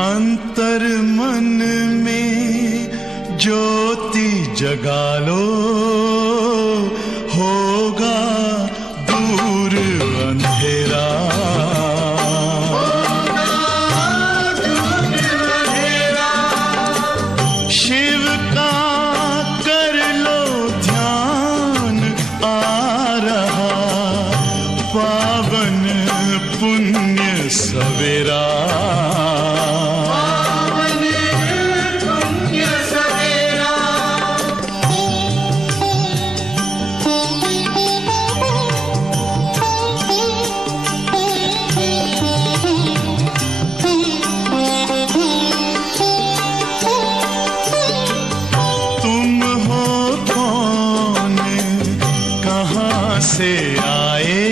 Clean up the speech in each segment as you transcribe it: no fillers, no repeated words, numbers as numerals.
अंतर मन में ज्योति जगा लो, होगा दूर अंधेरा। शिव का कर लो ध्यान, आ रहा पावन पुण्य सवेरा। से आए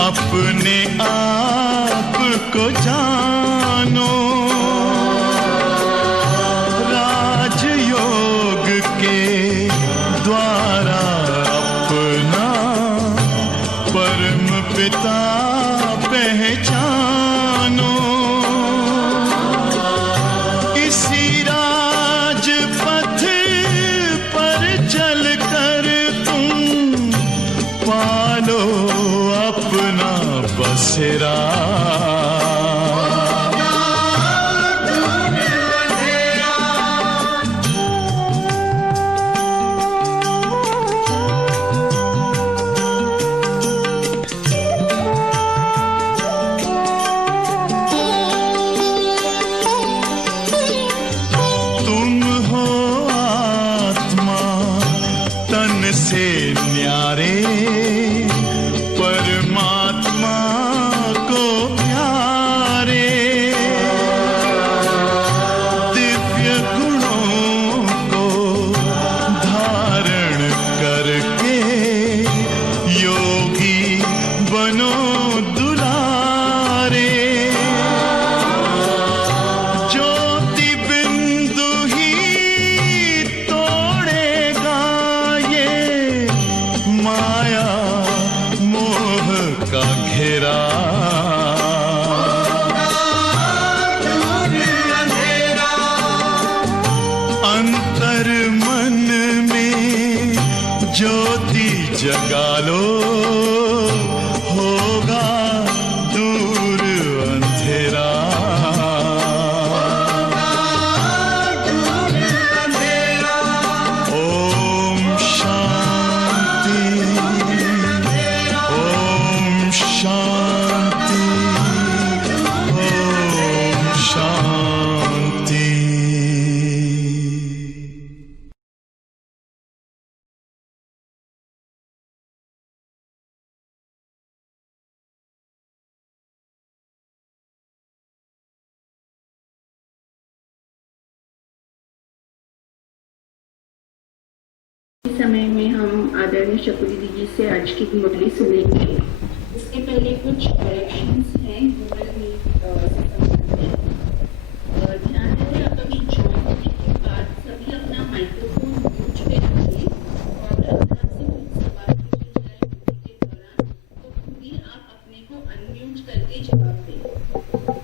अपने आप को जानो, राजयोग के द्वारा अपना परम पिता पहचानो। इसी राजपथ पर चलकर पालो अपना बसेरा। तुम हो आत्मा तन से न्यारे, परमात्मा को प्यारे। दिव्य गुणों को धारण करके योगी बनो दुलारे। ज्योति बिंदु ही तोड़ेगा ये माया मोह का घेरा। अंतर मन में ज्योति जगा लो, होगा दूर अंधेरा। ओम शांति, ओम शांति, ओम शांति। इस समय में हम आदरणीय शकुनी दीदी से आज की मुरली सुनेंगे। इसके पहले कुछ करेक्शंस हैं ध्यान दें। आप अभी ज्वाइन होने के बाद सभी अपना माइक्रोफोन म्यूट पे रखिए और अगर आपसे कुछ सवाल पूछे जाए मुरली के दौरान तो खुद ही आप अपने को अनम्यूट करके जवाब दें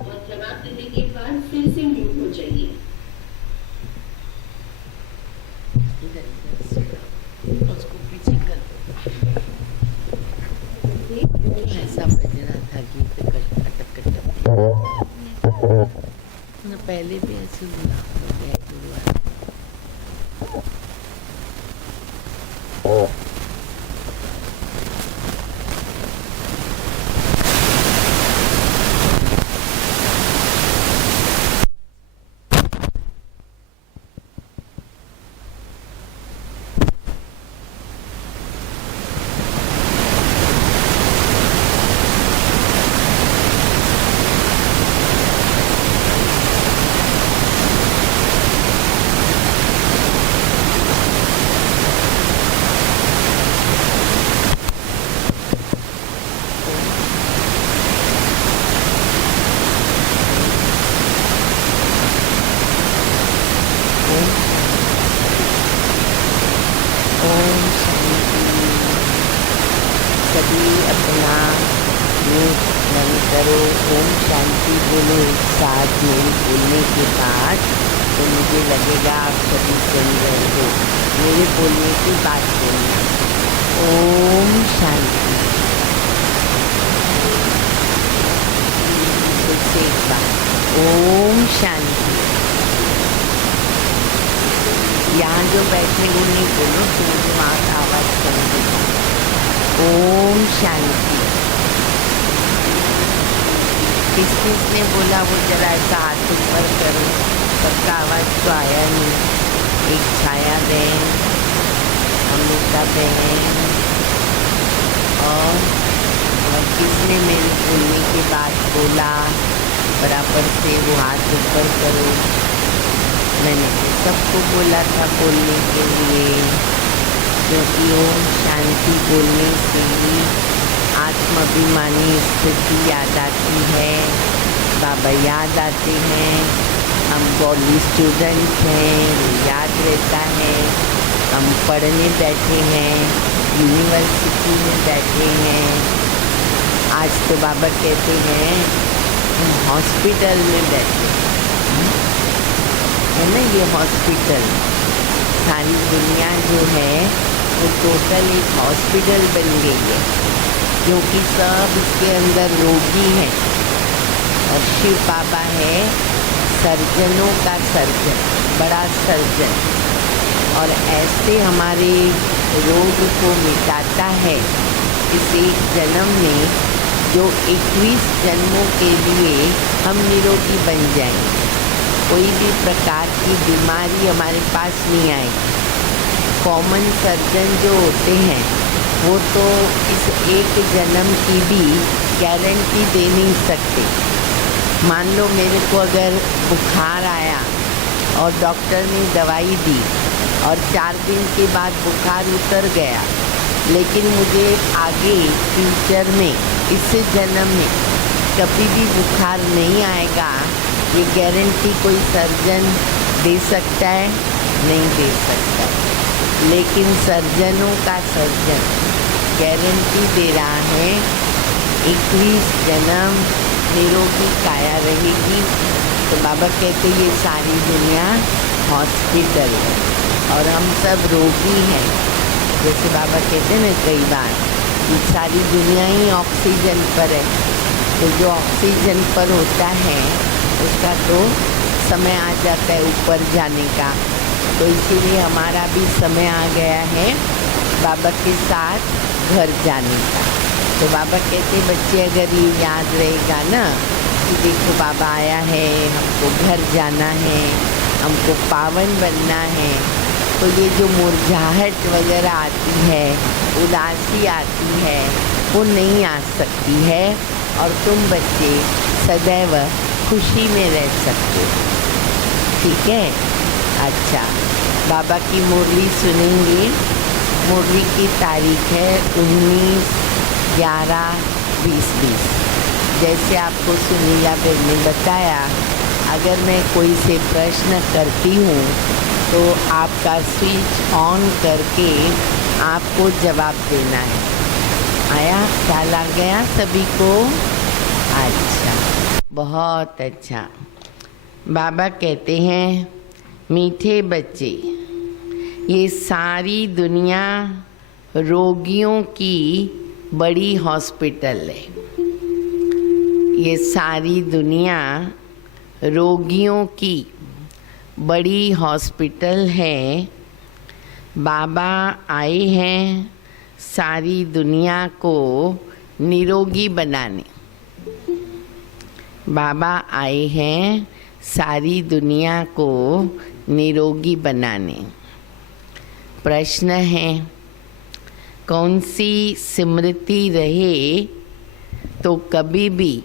और जवाब देने के बाद फिर से म्यूट हो जाइए। उसको पीछे कर ऐसा बजना था गीत कटक पहले भी ऐसे बोला करो। ओम शांति बोलो एक साथ मेरे बोलने के बाद, तो मुझे लगेगा आप सभी सुन रहे हो। मेरे बोलने की बात बोलना। ओम शांति। फिर से एक बार, ओम शांति। यहाँ जो बैठे वो नहीं बोलो, तुम वहाँ का आवाज़ समझेगा। ओम शांति। किस किसने बोला वो जरा ऐसा हाथ ऊपर करो। सबका आवाज़ तो आया नहीं। एक छाया बहन, अमृता बहन, और किसने मेरे बोलने के बाद बोला बराबर से वो हाथ ऊपर करो। मैंने सबको बोला था बोलने के लिए, क्योंकि ओम शांति बोलने से ही आत्माभिमानी स्थिति याद आती है, बाबा याद आते हैं, हम कॉलेज स्टूडेंट्स हैं, वो याद रहता है, हम पढ़ने बैठे हैं, यूनिवर्सिटी में बैठे हैं। आज तो बाबा कहते हैं हम हॉस्पिटल में बैठे है ना। ये हॉस्पिटल, सारी दुनिया जो है वो टोटल एक हॉस्पिटल बन गई है, क्योंकि सब इसके अंदर रोगी हैं। और शिव बाबा है सर्जनों का सर्जन, बड़ा सर्जन, और ऐसे हमारे रोग को मिटाता है इस एक जन्म में, जो 21 जन्मों के लिए हम निरोगी बन जाएंगे। कोई भी प्रकार की बीमारी हमारे पास नहीं आएगी। कॉमन सर्जन जो होते हैं वो तो इस एक जन्म की भी गारंटी दे नहीं सकते। मान लो मेरे को अगर बुखार आया और डॉक्टर ने दवाई दी और 4 दिन के बाद बुखार उतर गया, लेकिन मुझे आगे फ्यूचर में इस जन्म में कभी भी बुखार नहीं आएगा, ये गारंटी कोई सर्जन दे सकता है? नहीं दे सकता। लेकिन सर्जनों का सर्जन गारंटी दे रहा है 21 जन्म निरोगी काया रहेगी। तो बाबा कहते ये सारी दुनिया हॉस्पिटल है और हम सब रोगी हैं। जैसे बाबा कहते ना कई बार कि सारी दुनिया ही ऑक्सीजन पर है, तो जो ऑक्सीजन पर होता है उसका तो समय आ जाता है ऊपर जाने का। तो इसीलिए हमारा भी समय आ गया है बाबा के साथ घर जाने का। तो बाबा कहते बच्चे अगर ये याद रहेगा ना कि देखो बाबा आया है, हमको घर जाना है, हमको पावन बनना है, तो ये जो मुरझाहट वगैरह आती है, उदासी आती है, वो नहीं आ सकती है और तुम बच्चे सदैव खुशी में रह सकते हो। ठीक है? अच्छा, बाबा की मुरली सुनेंगे। मुरली की तारीख है 19/11/2020। जैसे आपको सुनीला बेन ने बताया, अगर मैं कोई से प्रश्न करती हूँ तो आपका स्विच ऑन करके आपको जवाब देना है। आया? ख्याल आ गया सभी को? अच्छा, बहुत अच्छा। बाबा कहते हैं मीठे बच्चे, ये सारी दुनिया रोगियों की बड़ी हॉस्पिटल है। ये सारी दुनिया रोगियों की बड़ी हॉस्पिटल है। बाबा आए हैं सारी दुनिया को निरोगी बनाने। बाबा आए हैं सारी दुनिया को निरोगी बनाने। प्रश्न है, कौन सी स्मृति रहे तो कभी भी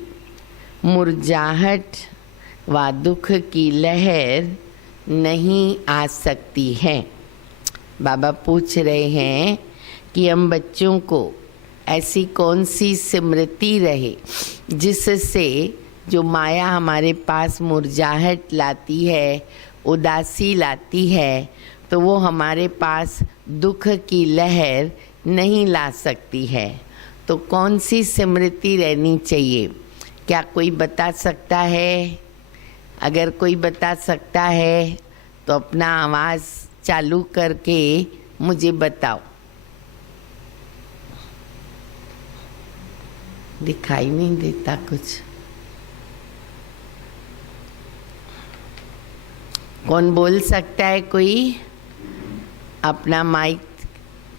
मुरझाहट व दुख की लहर नहीं आ सकती है। बाबा पूछ रहे हैं कि हम बच्चों को ऐसी कौन सी स्मृति रहे जिससे जो माया हमारे पास मुरझाहट लाती है, उदासी लाती है, तो वो हमारे पास दुख की लहर नहीं ला सकती है। तो कौन सी स्मृति रहनी चाहिए क्या कोई बता सकता है? अगर कोई बता सकता है तो अपना आवाज़ चालू करके मुझे बताओ। दिखाई नहीं देता कुछ। कौन बोल सकता है कोई? अपना माइक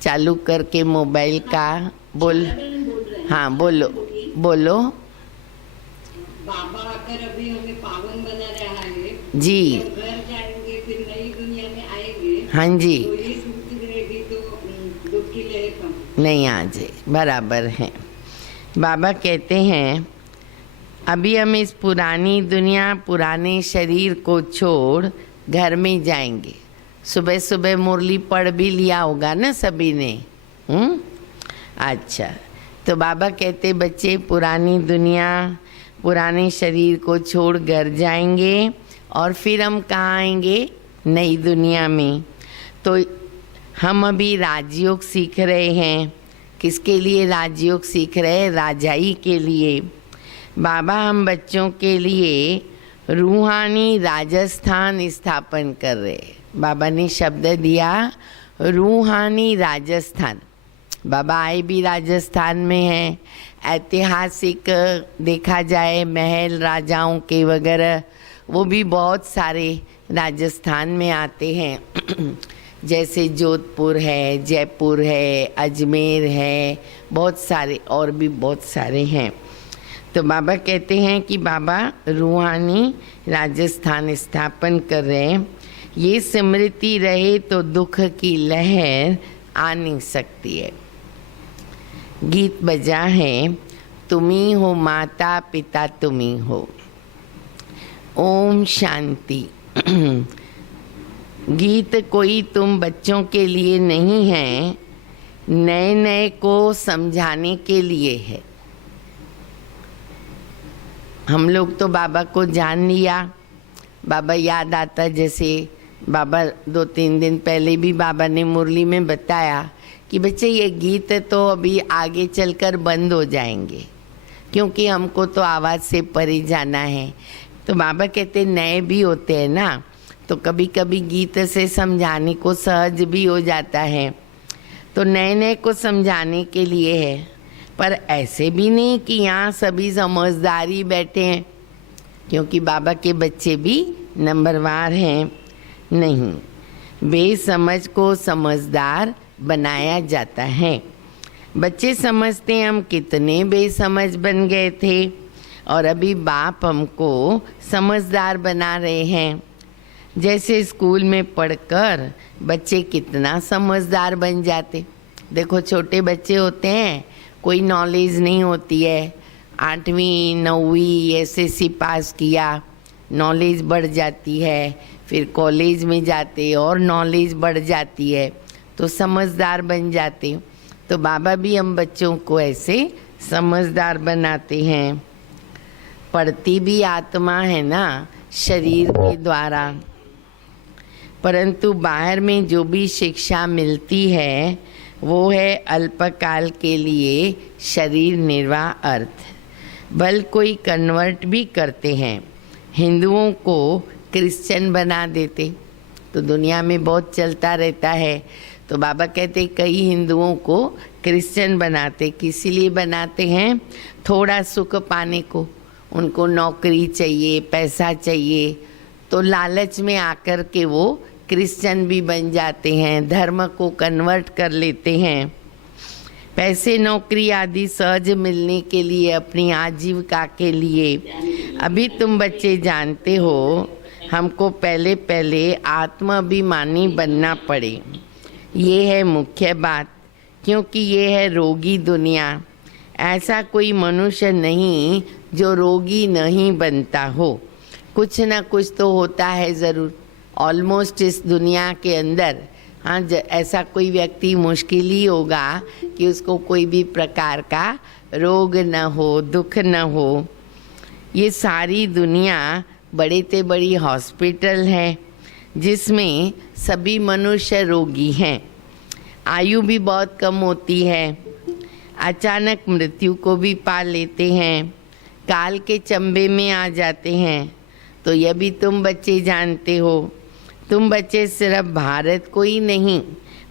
चालू करके मोबाइल का बोल। हाँ बोलो बोलो। बाबा आकर अभी हमें पावन बना रहा है जी। जब घर जाएंगे फिर नई दुनिया में आएंगे हाँ जी। तो ये सुखी रहेगी तो दुख की लहर कम नहीं आ जाए, बराबर है। बाबा कहते हैं अभी हम इस पुरानी दुनिया पुराने शरीर को छोड़ घर में जाएंगे। सुबह सुबह मुरली पढ़ भी लिया होगा ना सभी ने। अच्छा, तो बाबा कहते बच्चे पुरानी दुनिया पुराने शरीर को छोड़ घर जाएंगे और फिर हम कहाँ आएंगे? नई दुनिया में। तो हम अभी राजयोग सीख रहे हैं। किसके लिए राजयोग सीख रहे हैं? राजाई के लिए। बाबा हम बच्चों के लिए रूहानी राजस्थान स्थापन कर रहे हैं। बाबा ने शब्द दिया रूहानी राजस्थान। बाबा आए भी राजस्थान में हैं। ऐतिहासिक देखा जाए महल राजाओं के वगैरह वो भी बहुत सारे राजस्थान में आते हैं। जैसे जोधपुर है, जयपुर है, अजमेर है, बहुत सारे और भी बहुत सारे हैं। तो बाबा कहते हैं कि बाबा रूहानी राजस्थान स्थापन कर रहे हैं। ये स्मृति रहे तो दुख की लहर आ नहीं सकती है। गीत बजा है तुम्ही हो माता पिता तुम्ही हो। ओम शांति। गीत कोई तुम बच्चों के लिए नहीं है, नए नए को समझाने के लिए है। हम लोग तो बाबा को जान लिया। बाबा याद आता, जैसे बाबा 2-3 दिन पहले भी बाबा ने मुरली में बताया कि बच्चे ये गीत तो अभी आगे चलकर बंद हो जाएंगे क्योंकि हमको तो आवाज़ से परे जाना है। तो बाबा कहते नए भी होते हैं ना, तो कभी कभी गीत से समझाने को सहज भी हो जाता है। तो नए नए को समझाने के लिए है, पर ऐसे भी नहीं कि यहाँ सभी समझदारी बैठे हैं, क्योंकि बाबा के बच्चे भी नंबरवार हैं। नहीं, बेसमझ को समझदार बनाया जाता है। बच्चे समझते हैं हम कितने बेसमझ बन गए थे और अभी बाप हमको समझदार बना रहे हैं। जैसे स्कूल में पढ़कर बच्चे कितना समझदार बन जाते। देखो छोटे बच्चे होते हैं, कोई नॉलेज नहीं होती है, 8वीं 9वीं SSC पास किया, नॉलेज बढ़ जाती है, फिर कॉलेज में जाते और नॉलेज बढ़ जाती है, तो समझदार बन जाते। तो बाबा भी हम बच्चों को ऐसे समझदार बनाते हैं। पढ़ती भी आत्मा है ना शरीर के द्वारा, परंतु बाहर में जो भी शिक्षा मिलती है वो है अल्पकाल के लिए शरीर निर्वाह अर्थ। बल कोई कन्वर्ट भी करते हैं, हिंदुओं को क्रिश्चियन बना देते, तो दुनिया में बहुत चलता रहता है। तो बाबा कहते कई हिंदुओं को क्रिश्चियन बनाते, किस लिए बनाते हैं? थोड़ा सुख पाने को। उनको नौकरी चाहिए, पैसा चाहिए, तो लालच में आकर के वो क्रिश्चियन भी बन जाते हैं, धर्म को कन्वर्ट कर लेते हैं। पैसे नौकरी आदि सहज मिलने के लिए, अपनी आजीविका के लिए। अभी तुम बच्चे जानते हो हमको पहले पहले आत्माभिमानी बनना पड़े, ये है मुख्य बात, क्योंकि ये है रोगी दुनिया। ऐसा कोई मनुष्य नहीं जो रोगी नहीं बनता हो, कुछ ना कुछ तो होता है ज़रूर ऑलमोस्ट इस दुनिया के अंदर। हाँ, ऐसा कोई व्यक्ति मुश्किल ही होगा कि उसको कोई भी प्रकार का रोग न हो, दुख न हो। ये सारी दुनिया बड़े से बड़ी हॉस्पिटल है जिसमें सभी मनुष्य रोगी हैं। आयु भी बहुत कम होती है, अचानक मृत्यु को भी पा लेते हैं। काल के चंबे में आ जाते हैं। तो यह भी तुम बच्चे जानते हो। तुम बच्चे सिर्फ भारत को ही नहीं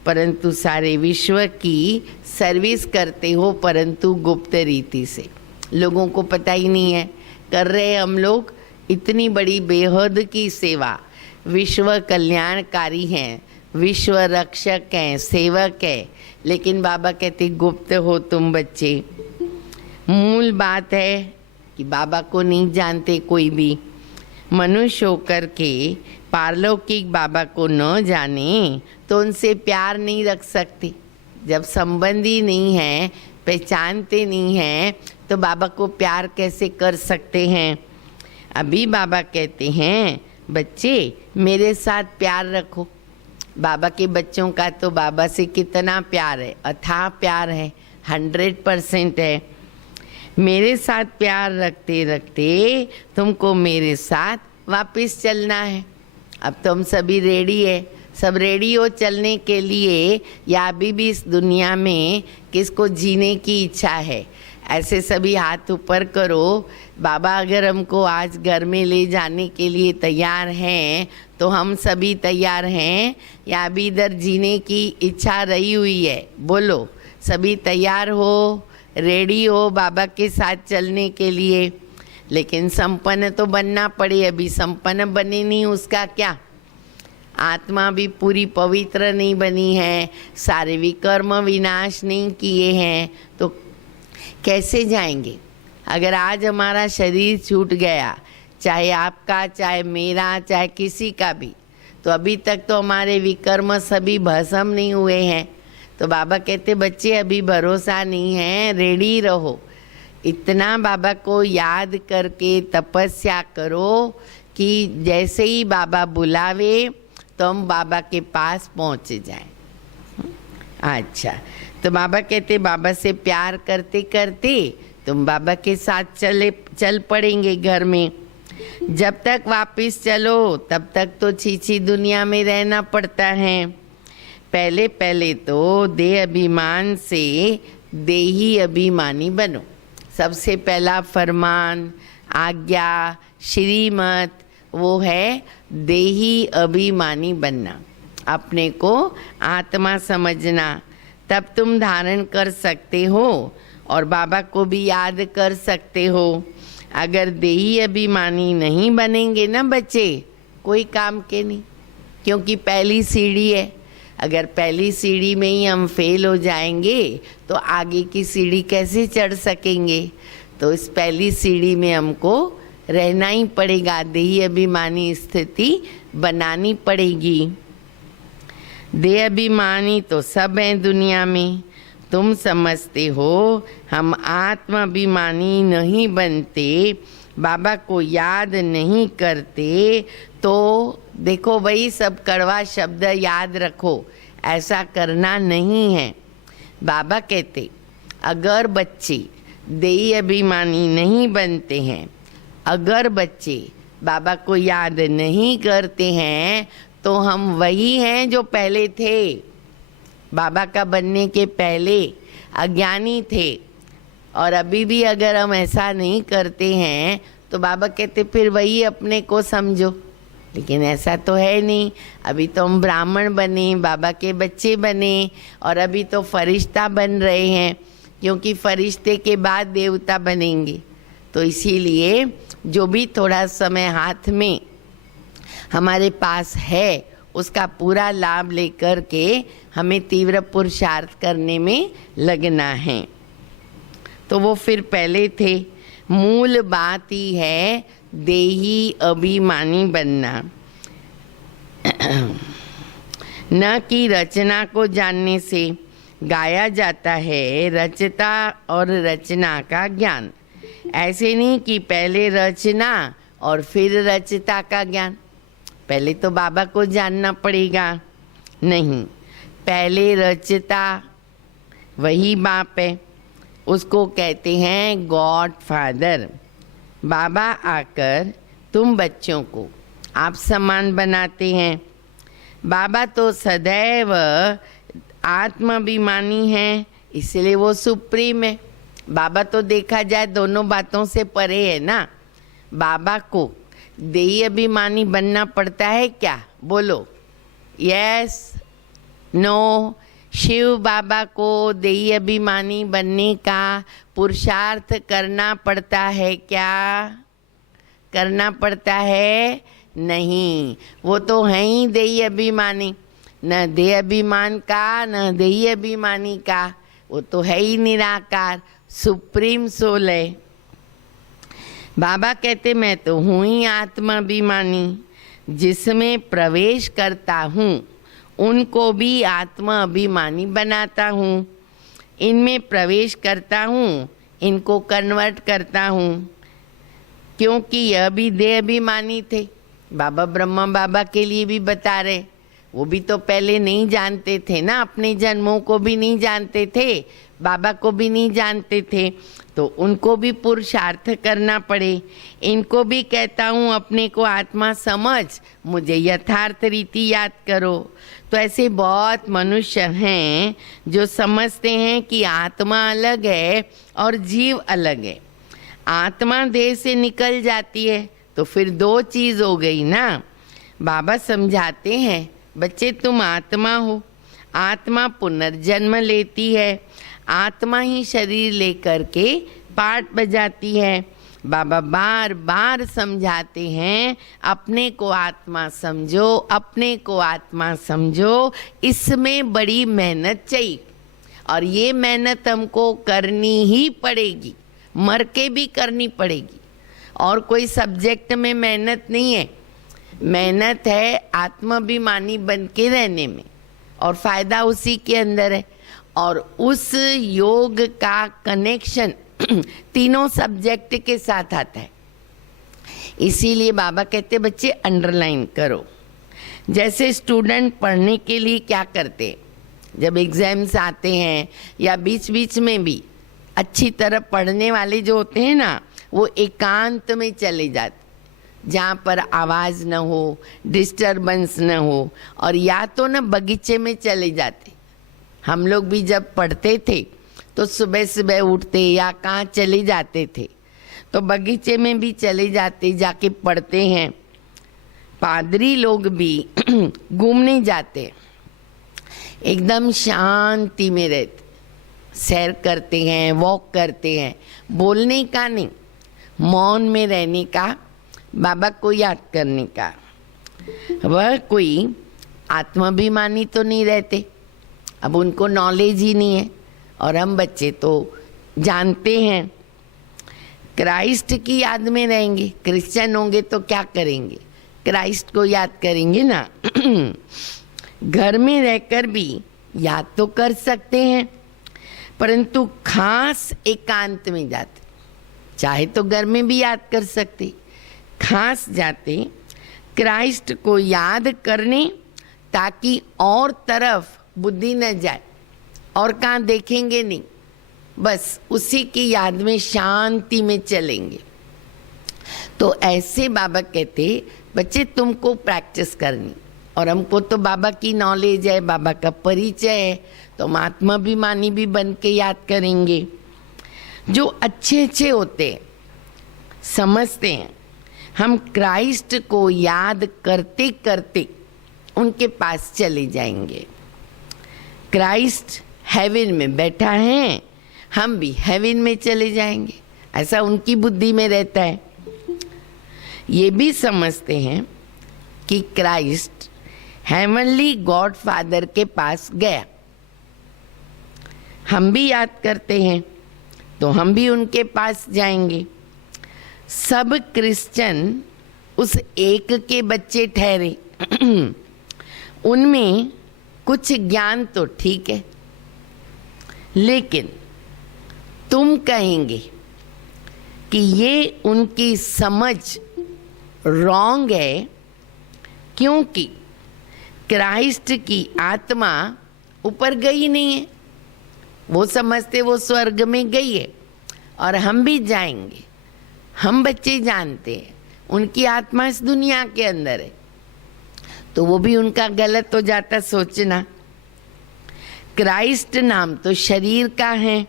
परंतु सारे विश्व की सर्विस करते हो, परंतु गुप्त रीति से। लोगों को पता ही नहीं है। कर रहे हम लोग इतनी बड़ी बेहद की सेवा। विश्व कल्याणकारी हैं, विश्व रक्षक हैं, सेवक है, लेकिन बाबा कहते गुप्त हो तुम बच्चे। मूल बात है कि बाबा को नहीं जानते कोई भी। मनुष्य होकर के पारलौकिक बाबा को न जाने तो उनसे प्यार नहीं रख सकते। जब संबंधी नहीं है, पहचानते नहीं हैं, तो बाबा को प्यार कैसे कर सकते हैं। अभी बाबा कहते हैं बच्चे मेरे साथ प्यार रखो। बाबा के बच्चों का तो बाबा से कितना प्यार है, अथाह प्यार है, 100% है। मेरे साथ प्यार रखते रखते तुमको मेरे साथ वापस चलना है। अब तो हम सभी रेडी है, सब रेडी हो चलने के लिए, या अभी भी इस दुनिया में किसको जीने की इच्छा है? ऐसे सभी हाथ ऊपर करो। बाबा अगर हमको आज घर में ले जाने के लिए तैयार हैं तो हम सभी तैयार हैं, या अभी इधर जीने की इच्छा रही हुई है? बोलो, सभी तैयार हो, रेडी हो बाबा के साथ चलने के लिए। लेकिन संपन्न तो बनना पड़े। अभी संपन्न बने नहीं, उसका क्या? आत्मा भी पूरी पवित्र नहीं बनी है, सारे विकर्म विनाश नहीं किए हैं, तो कैसे जाएंगे? अगर आज हमारा शरीर छूट गया, चाहे आपका, चाहे मेरा, चाहे किसी का भी, तो अभी तक तो हमारे विकर्म सभी भस्म नहीं हुए हैं। तो बाबा कहते बच्चे अभी भरोसा नहीं है, रेडी रहो। इतना बाबा को याद करके तपस्या करो कि जैसे ही बाबा बुलावे तो हम बाबा के पास पहुंच जाएं। अच्छा, तो बाबा कहते बाबा से प्यार करते करते तुम बाबा के साथ चल पड़ेंगे घर में। जब तक वापस चलो तब तक तो छीछी दुनिया में रहना पड़ता है। पहले पहले तो देह अभिमान से देही अभिमानी बनो। सबसे पहला फरमान, आज्ञा, श्रीमत वो है देही अभिमानी बनना, अपने को आत्मा समझना। तब तुम धारण कर सकते हो और बाबा को भी याद कर सकते हो। अगर देही अभिमानी नहीं बनेंगे ना बच्चे, कोई काम के नहीं, क्योंकि पहली सीढ़ी है। अगर पहली सीढ़ी में ही हम फेल हो जाएंगे तो आगे की सीढ़ी कैसे चढ़ सकेंगे? तो इस पहली सीढ़ी में हमको रहना ही पड़ेगा, देही अभिमानी स्थिति बनानी पड़ेगी। देह अभिमानी तो सब हैं दुनिया में। तुम समझते हो हम आत्माभिमानी नहीं बनते, बाबा को याद नहीं करते, तो देखो वही सब कड़वा शब्द याद रखो, ऐसा करना नहीं है। बाबा कहते अगर बच्चे देही अभिमानी नहीं बनते हैं, अगर बच्चे बाबा को याद नहीं करते हैं, तो हम वही हैं जो पहले थे। बाबा का बनने के पहले अज्ञानी थे, और अभी भी अगर हम ऐसा नहीं करते हैं तो बाबा कहते फिर वही अपने को समझो। लेकिन ऐसा तो है नहीं। अभी तो हम ब्राह्मण बने, बाबा के बच्चे बने, और अभी तो फरिश्ता बन रहे हैं, क्योंकि फरिश्ते के बाद देवता बनेंगे। तो इसीलिए जो भी थोड़ा समय हाथ में हमारे पास है उसका पूरा लाभ लेकर के हमें तीव्र पुरुषार्थ करने में लगना है। तो वो फिर पहले थे। मूल बात ही है देही अभिमानी बनना, न कि रचना को जानने से। गाया जाता है रचता और रचना का ज्ञान। ऐसे नहीं कि पहले रचना और फिर रचता का ज्ञान। पहले तो बाबा को जानना पड़ेगा। नहीं, पहले रचता वही बाप है, उसको कहते हैं गॉड फादर। बाबा आकर तुम बच्चों को आप समान बनाते हैं। बाबा तो सदैव आत्माभिमानी हैं, इसलिए वो सुप्रीम है। बाबा तो देखा जाए दोनों बातों से परे है ना। बाबा को देही अभिमानी बनना पड़ता है क्या? बोलो यस नो। शिव बाबा को देही अभिमानी बनने का पुरुषार्थ करना पड़ता है क्या? करना पड़ता है? नहीं, वो तो है ही देही अभिमानी, न देह अभिमान का न देही अभिमानी का, वो तो है ही निराकार, सुप्रीम सोल है। बाबा कहते मैं तो हूँ ही आत्माभिमानी, जिसमें प्रवेश करता हूँ उनको भी आत्मा अभिमानी बनाता हूँ। इनमें प्रवेश करता हूँ, इनको कन्वर्ट करता हूँ, क्योंकि यह भी देह अभिमानी थे। बाबा ब्रह्मा बाबा के लिए भी बता रहे, वो भी तो पहले नहीं जानते थे ना, अपने जन्मों को भी नहीं जानते थे, बाबा को भी नहीं जानते थे, तो उनको भी पुरुषार्थ करना पड़े। इनको भी कहता हूँ अपने को आत्मा समझ, मुझे यथार्थ रीति याद करो। तो ऐसे बहुत मनुष्य हैं जो समझते हैं कि आत्मा अलग है और जीव अलग है। आत्मा देह से निकल जाती है तो फिर दो चीज हो गई ना। बाबा समझाते हैं बच्चे तुम आत्मा हो, आत्मा पुनर्जन्म लेती है, आत्मा ही शरीर लेकर के पाठ बजाती है। बाबा बार बार समझाते हैं अपने को आत्मा समझो, अपने को आत्मा समझो, इसमें बड़ी मेहनत चाहिए और ये मेहनत हमको करनी ही पड़ेगी, मर के भी करनी पड़ेगी। और कोई सब्जेक्ट में मेहनत नहीं है, मेहनत है आत्माभिमानी बन के रहने में और फायदा उसी के अंदर है। और उस योग का कनेक्शन तीनों सब्जेक्ट के साथ आता है। इसीलिए बाबा कहते बच्चे अंडरलाइन करो। जैसे स्टूडेंट पढ़ने के लिए क्या करते, जब एग्जाम्स आते हैं या बीच बीच में भी अच्छी तरह पढ़ने वाले जो होते हैं ना, वो एकांत में चले जाते जहाँ पर आवाज़ न हो, डिस्टरबेंस न हो, और या तो न बगीचे में चले जाते। हम लोग भी जब पढ़ते थे तो सुबह सुबह उठते या कहाँ चले जाते थे, तो बगीचे में भी चले जाते, जाके पढ़ते हैं। पादरी लोग भी घूमने जाते, एकदम शांति में रहते, सैर करते हैं, वॉक करते हैं, बोलने का नहीं, मौन में रहने का, बाबा को याद करने का। वह कोई आत्माभिमानी तो नहीं रहते, अब उनको नॉलेज ही नहीं है। और हम बच्चे तो जानते हैं, क्राइस्ट की याद में रहेंगे। क्रिश्चियन होंगे तो क्या करेंगे, क्राइस्ट को याद करेंगे ना। घर में रहकर भी याद तो कर सकते हैं, परंतु खास एकांत में जाते, चाहे तो घर में भी याद कर सकते, खास जाते क्राइस्ट को याद करने, ताकि और तरफ बुद्धि न जाए और कहाँ देखेंगे नहीं, बस उसी की याद में शांति में चलेंगे। तो ऐसे बाबा कहते बच्चे तुमको प्रैक्टिस करनी, और हमको तो बाबा की नॉलेज है, बाबा का परिचय है, तो हम आत्माभिमानी भी बन के याद करेंगे। जो अच्छे अच्छे होते हैं, समझते हैं, हम क्राइस्ट को याद करते करते उनके पास चले जाएंगे। क्राइस्ट हेवन में बैठा है, हम भी हेवन में चले जाएंगे, ऐसा उनकी बुद्धि में रहता है। ये भी समझते हैं कि क्राइस्ट हेवनली गॉड फादर के पास गया, हम भी याद करते हैं तो हम भी उनके पास जाएंगे। सब क्रिश्चियन उस एक के बच्चे ठहरे, उनमें कुछ ज्ञान तो ठीक है, लेकिन तुम कहेंगे कि ये उनकी समझ रॉन्ग है, क्योंकि क्राइस्ट की आत्मा ऊपर गई नहीं है। वो समझते वो स्वर्ग में गई है और हम भी जाएंगे। हम बच्चे जानते हैं उनकी आत्मा इस दुनिया के अंदर है, तो वो भी उनका गलत हो जाता सोचना। क्राइस्ट नाम तो शरीर का है,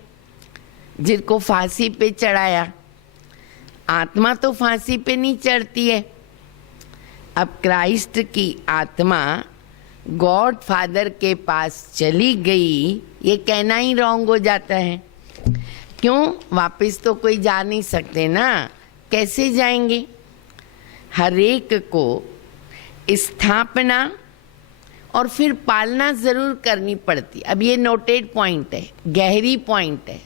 जिनको फांसी पे चढ़ाया। आत्मा तो फांसी पे नहीं चढ़ती है। अब क्राइस्ट की आत्मा गॉड फादर के पास चली गई, ये कहना ही रॉन्ग हो जाता है। क्यों? वापस तो कोई जा नहीं सकते ना, कैसे जाएंगे? हर एक को स्थापना और फिर पालना जरूर करनी पड़ती। अब ये नोटेड पॉइंट है, गहरी पॉइंट है,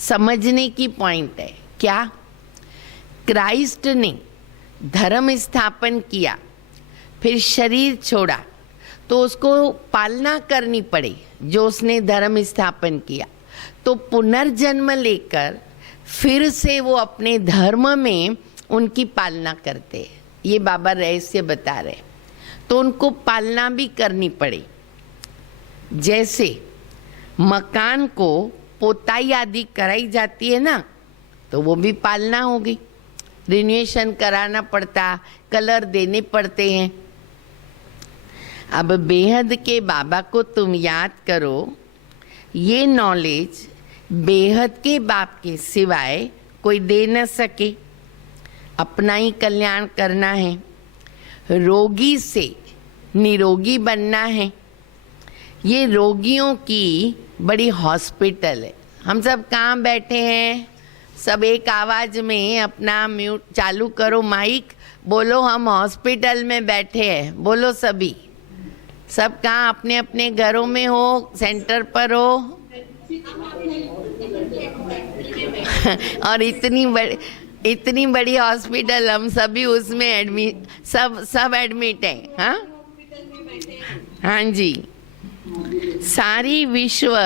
समझने की पॉइंट है। क्या? क्राइस्ट ने धर्म स्थापन किया, फिर शरीर छोड़ा, तो उसको पालना करनी पड़ी जो उसने धर्म स्थापन किया। तो पुनर्जन्म लेकर फिर से वो अपने धर्म में उनकी पालना करते हैं। ये बाबा रहस्य बता रहे। तो उनको पालना भी करनी पड़ी। जैसे मकान को पोताई आदि कराई जाती है ना, तो वो भी पालना होगी। रिन्यूएशन कराना पड़ता, कलर देने पड़ते हैं। अब बेहद के बाबा को तुम याद करो। ये नॉलेज बेहद के बाप के सिवाय कोई दे न सके। अपना ही कल्याण करना है, रोगी से निरोगी बनना है। ये रोगियों की बड़ी हॉस्पिटल है। हम सब कहाँ बैठे हैं? सब एक आवाज में अपना म्यूट चालू करो, माइक बोलो, हम हॉस्पिटल में बैठे हैं। बोलो सभी। सब कहाँ? अपने अपने घरों में हो, सेंटर पर हो। और इतनी बड़ी हॉस्पिटल, हम सभी उसमें सब एडमिट हैं। हाँ हाँ जी, सारी विश्व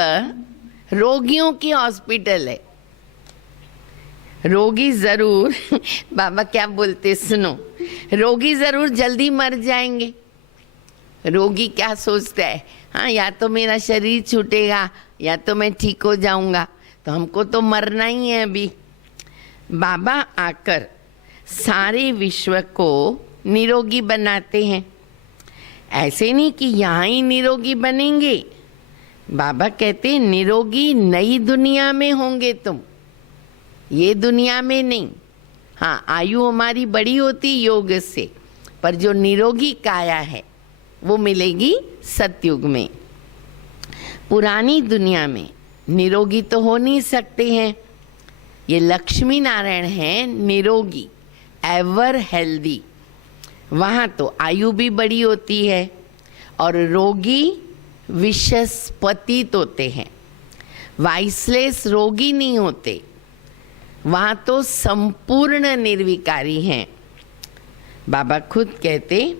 रोगियों की हॉस्पिटल है। रोगी जरूर बाबा क्या बोलते सुनो, रोगी जरूर जल्दी मर जाएंगे। रोगी क्या सोचता है? हाँ, या तो मेरा शरीर छूटेगा या तो मैं ठीक हो जाऊंगा, तो हमको तो मरना ही है अभी। बाबा आकर सारे विश्व को निरोगी बनाते हैं। ऐसे नहीं कि यहाँ ही निरोगी बनेंगे। बाबा कहते हैं निरोगी नई दुनिया में होंगे तुम, ये दुनिया में नहीं। हाँ, आयु हमारी बड़ी होती योग से, पर जो निरोगी काया है वो मिलेगी सतयुग में। पुरानी दुनिया में निरोगी तो हो नहीं सकते हैं। ये लक्ष्मी नारायण हैं निरोगी, एवर हेल्दी। वहाँ तो आयु भी बड़ी होती है और रोगी विशेष पतित होते हैं। वाइसलेस रोगी नहीं होते, वहाँ तो संपूर्ण निर्विकारी हैं। बाबा खुद कहते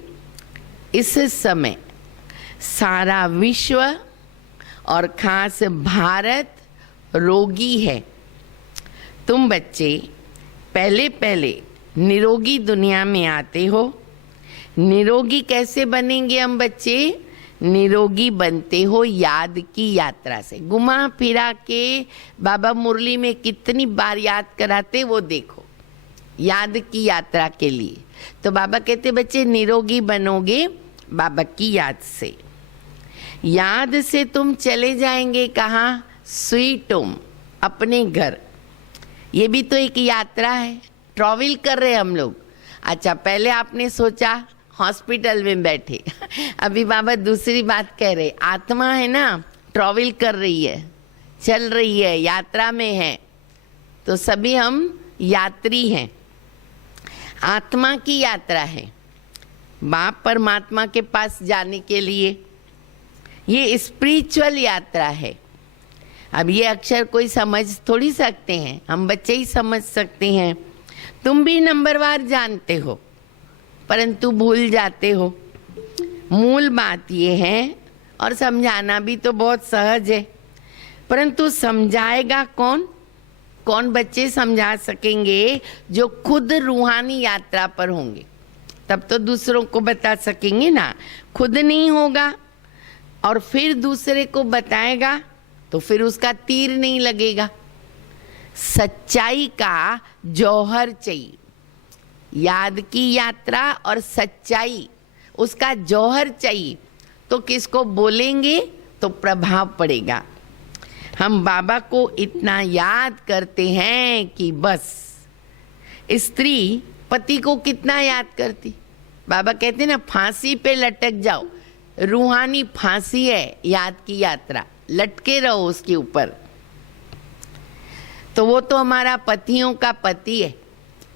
इस समय सारा विश्व और खास भारत रोगी है। तुम बच्चे पहले पहले निरोगी दुनिया में आते हो। निरोगी कैसे बनेंगे हम बच्चे? निरोगी बनते हो याद की यात्रा से। घुमा फिरा के बाबा मुरली में कितनी बार याद कराते वो देखो, याद की यात्रा के लिए। तो बाबा कहते बच्चे निरोगी बनोगे बाबा की याद से। याद से तुम चले जाएंगे कहाँ? स्वीट होम, अपने घर। ये भी तो एक यात्रा है, ट्रैवल कर रहे हम लोग। अच्छा, पहले आपने सोचा हॉस्पिटल में बैठे, अभी बाबा दूसरी बात कह रहे। आत्मा है ना, ट्रैवल कर रही है, चल रही है, यात्रा में है। तो सभी हम यात्री हैं। आत्मा की यात्रा है बाप परमात्मा के पास जाने के लिए। ये स्पिरिचुअल यात्रा है। अब ये अक्षर कोई समझ थोड़ी सकते हैं, हम बच्चे ही समझ सकते हैं। तुम भी नंबरवार जानते हो परंतु भूल जाते हो। मूल बात ये है, और समझाना भी तो बहुत सहज है, परंतु समझाएगा कौन? कौन बच्चे समझा सकेंगे? जो खुद रूहानी यात्रा पर होंगे, तब तो दूसरों को बता सकेंगे ना। खुद नहीं होगा और फिर दूसरे को बताएगा तो फिर उसका तीर नहीं लगेगा। सच्चाई का जौहर चाहिए, याद की यात्रा और सच्चाई उसका जौहर चाहिए। तो किसको बोलेंगे तो प्रभाव पड़ेगा। हम बाबा को इतना याद करते हैं कि बस। स्त्री पति को कितना याद करती। बाबा कहते हैं ना, फांसी पे लटक जाओ, रूहानी फांसी है याद की यात्रा, लटके रहो उसके ऊपर। तो वो तो हमारा पतियों का पति है,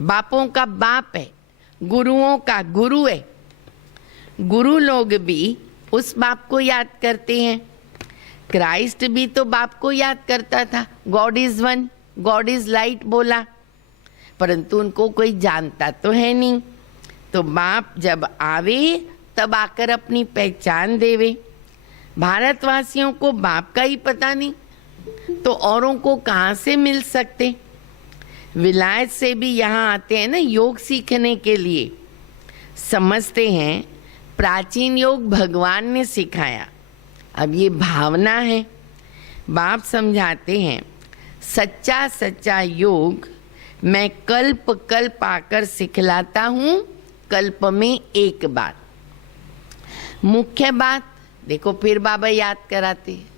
बापों का बाप है, गुरुओं का गुरु है। गुरु लोग भी उस बाप को याद करते हैं। क्राइस्ट भी तो बाप को याद करता था। God is one, God is light बोला, परंतु उनको कोई जानता तो है नहीं। तो बाप जब आवे तब आकर अपनी पहचान देवे। भारतवासियों को बाप का ही पता नहीं तो औरों को कहाँ से मिल सकते। विलायत से भी यहाँ आते हैं ना योग सीखने के लिए। समझते हैं प्राचीन योग भगवान ने सिखाया, अब ये भावना है। बाप समझाते हैं सच्चा सच्चा योग मैं कल्प कल्प आकर सिखलाता हूँ, कल्प में एक बात। मुख्य बात देखो, फिर बाबा याद कराते हैं,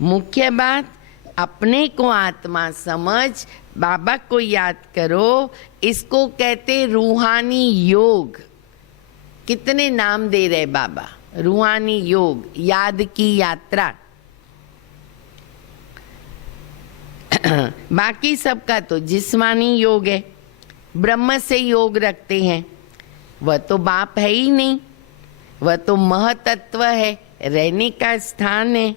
मुख्य बात अपने को आत्मा समझ, बाबा को याद करो। इसको कहते रूहानी योग। कितने नाम दे रहे बाबा, रूहानी योग, याद की यात्रा। बाकी सबका तो जिस्मानी योग है, ब्रह्म से योग रखते हैं। वह तो बाप है ही नहीं, वह तो महतत्व है, रहने का स्थान है।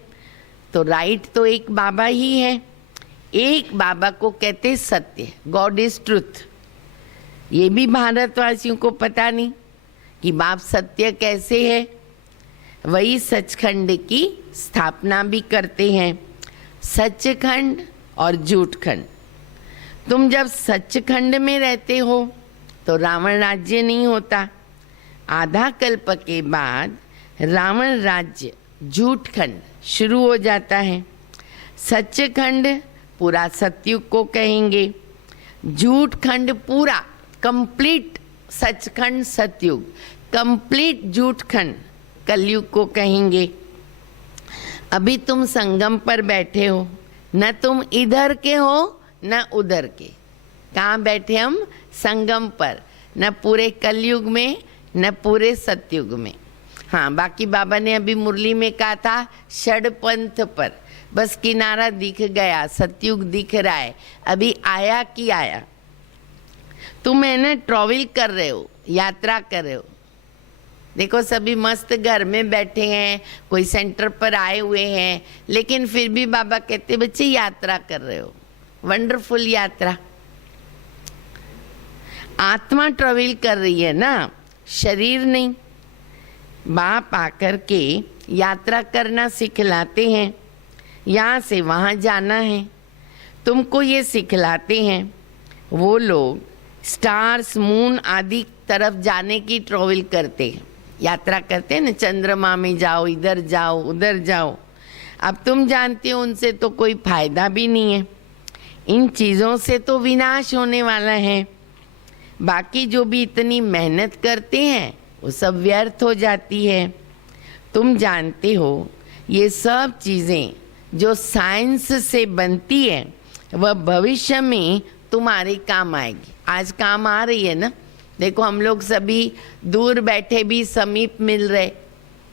तो राइट तो एक बाबा ही है। एक बाबा को कहते सत्य, गॉड इज ट्रुथ। ये भी भारतवासियों को पता नहीं कि बाप सत्य कैसे है। वही सचखंड की स्थापना भी करते हैं। सचखंड और झूठखंड। तुम जब सचखंड में रहते हो तो रावण राज्य नहीं होता। आधा कल्प के बाद रावण राज्य झूठखंड शुरू हो जाता है। सचखंड पूरा सतयुग को कहेंगे, झूठखंड पूरा कंप्लीट सचखंड सतयुग, कंप्लीट झूठखंड कलयुग को कहेंगे। अभी तुम संगम पर बैठे हो, न तुम इधर के हो न उधर के। कहाँ बैठे हम? संगम पर, न पूरे कलयुग में न पूरे सतयुग में। हाँ, बाकी बाबा ने अभी मुरली में कहा था षडपंथ पर, बस किनारा दिख गया, सतयुग दिख रहा है। अभी आया कि आया? तुम है ना ट्रैवल कर रहे हो, यात्रा कर रहे हो। देखो सभी मस्त घर में बैठे हैं, कोई सेंटर पर आए हुए हैं, लेकिन फिर भी बाबा कहते बच्चे यात्रा कर रहे हो, वंडरफुल यात्रा। आत्मा ट्रैवल कर रही है ना, शरीर नहीं। बाप आकर के यात्रा करना सिखलाते हैं, यहाँ से वहाँ जाना है, तुमको ये सिखलाते हैं। वो लोग स्टार्स, मून आदि तरफ जाने की ट्रैवल करते हैं, यात्रा करते हैं ना, चंद्रमा में जाओ, इधर जाओ, उधर जाओ। अब तुम जानते हो उनसे तो कोई फायदा भी नहीं है, इन चीज़ों से तो विनाश होने वाला है। बाकी जो भी इतनी मेहनत करते हैं वो सब व्यर्थ हो जाती है। तुम जानते हो ये सब चीज़ें जो साइंस से बनती है वह भविष्य में तुम्हारे काम आएगी। आज काम आ रही है ना। देखो हम लोग सभी दूर बैठे भी समीप मिल रहे,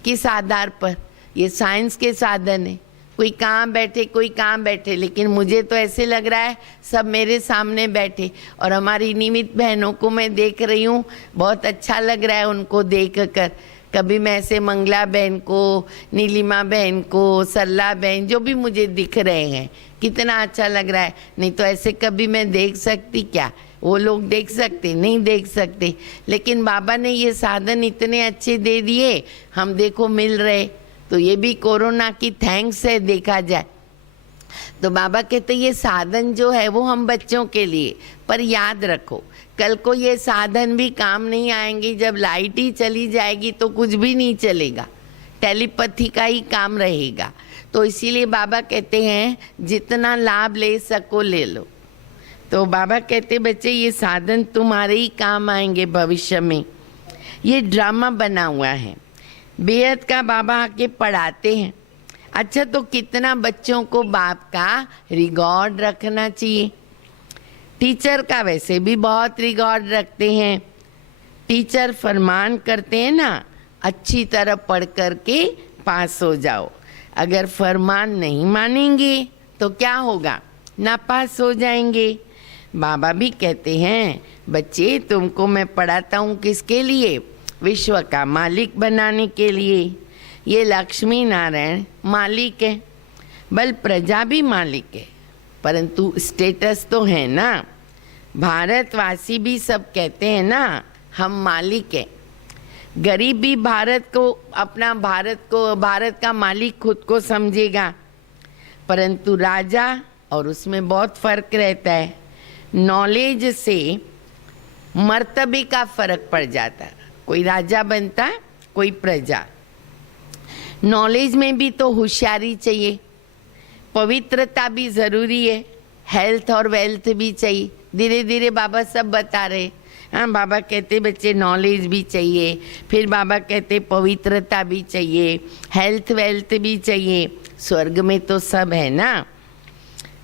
किस आधार पर? ये साइंस के साधन है। कोई कहाँ बैठे, कोई कहाँ बैठे, लेकिन मुझे तो ऐसे लग रहा है सब मेरे सामने बैठे। और हमारी निमित बहनों को मैं देख रही हूँ, बहुत अच्छा लग रहा है उनको देख कर। कभी मैं ऐसे मंगला बहन को, नीलिमा बहन को, सरला बहन, जो भी मुझे दिख रहे हैं, कितना अच्छा लग रहा है। नहीं तो ऐसे कभी मैं देख सकती क्या? वो लोग देख सकते नहीं, देख सकते। लेकिन बाबा ने ये साधन इतने अच्छे दे दिए, हम देखो मिल रहे। तो ये भी कोरोना की थैंक्स है देखा जाए तो। बाबा कहते ये साधन जो है वो हम बच्चों के लिए, पर याद रखो कल को ये साधन भी काम नहीं आएंगे। जब लाइट ही चली जाएगी तो कुछ भी नहीं चलेगा, टेलीपैथी का ही काम रहेगा। तो इसीलिए बाबा कहते हैं जितना लाभ ले सको ले लो। तो बाबा कहते बच्चे ये साधन तुम्हारे ही काम आएंगे भविष्य में। ये ड्रामा बना हुआ है, बेहद का बाबा आके पढ़ाते हैं। अच्छा, तो कितना बच्चों को बाप का रिकॉर्ड रखना चाहिए। टीचर का वैसे भी बहुत रिकॉर्ड रखते हैं। टीचर फरमान करते हैं ना, अच्छी तरह पढ़ करके पास हो जाओ। अगर फरमान नहीं मानेंगे तो क्या होगा, नापास हो जाएंगे। बाबा भी कहते हैं, बच्चे तुमको मैं पढ़ाता हूँ किसके लिए, विश्व का मालिक बनाने के लिए। ये लक्ष्मी नारायण मालिक है, बल प्रजा भी मालिक है, परंतु स्टेटस तो है ना। भारतवासी भी सब कहते हैं ना, हम मालिक हैं। गरीब भी भारत का मालिक खुद को समझेगा, परंतु राजा और उसमें बहुत फर्क रहता है। नॉलेज से मर्तबे का फर्क पड़ जाता है, कोई राजा बनता है, कोई प्रजा। नॉलेज में भी तो होशियारी चाहिए, पवित्रता भी ज़रूरी है, हेल्थ और वेल्थ भी चाहिए। धीरे धीरे बाबा सब बता रहे। हाँ, बाबा कहते बच्चे नॉलेज भी चाहिए, फिर बाबा कहते पवित्रता भी चाहिए, हेल्थ वेल्थ भी चाहिए। स्वर्ग में तो सब है ना।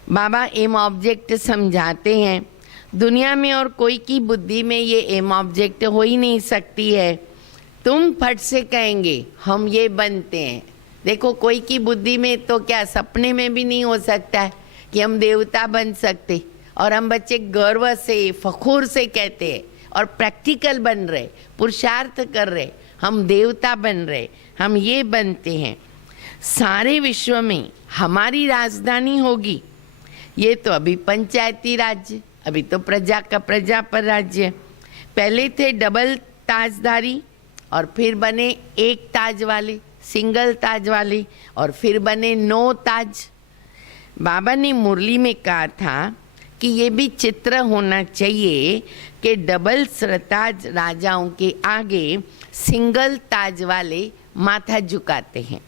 बाबा एम ऑब्जेक्ट समझाते हैं। दुनिया में और कोई की बुद्धि में ये एम ऑब्जेक्ट हो ही नहीं सकती है। तुम फट से कहेंगे हम ये बनते हैं। देखो, कोई की बुद्धि में तो क्या सपने में भी नहीं हो सकता है कि हम देवता बन सकते, और हम बच्चे गर्व से फखूर से कहते हैं और प्रैक्टिकल बन रहे, पुरुषार्थ कर रहे, हम देवता बन रहे, हम ये बनते हैं। सारे विश्व में हमारी राजधानी होगी। ये तो अभी पंचायती राज्य, अभी तो प्रजा का प्रजा पर राज्य। पहले थे डबल ताजदारी, और फिर बने एक ताज वाले, सिंगल ताज वाले, और फिर बने 9 ताज। बाबा ने मुरली में कहा था कि ये भी चित्र होना चाहिए कि डबल सरताज राजाओं के आगे सिंगल ताज वाले माथा झुकाते हैं।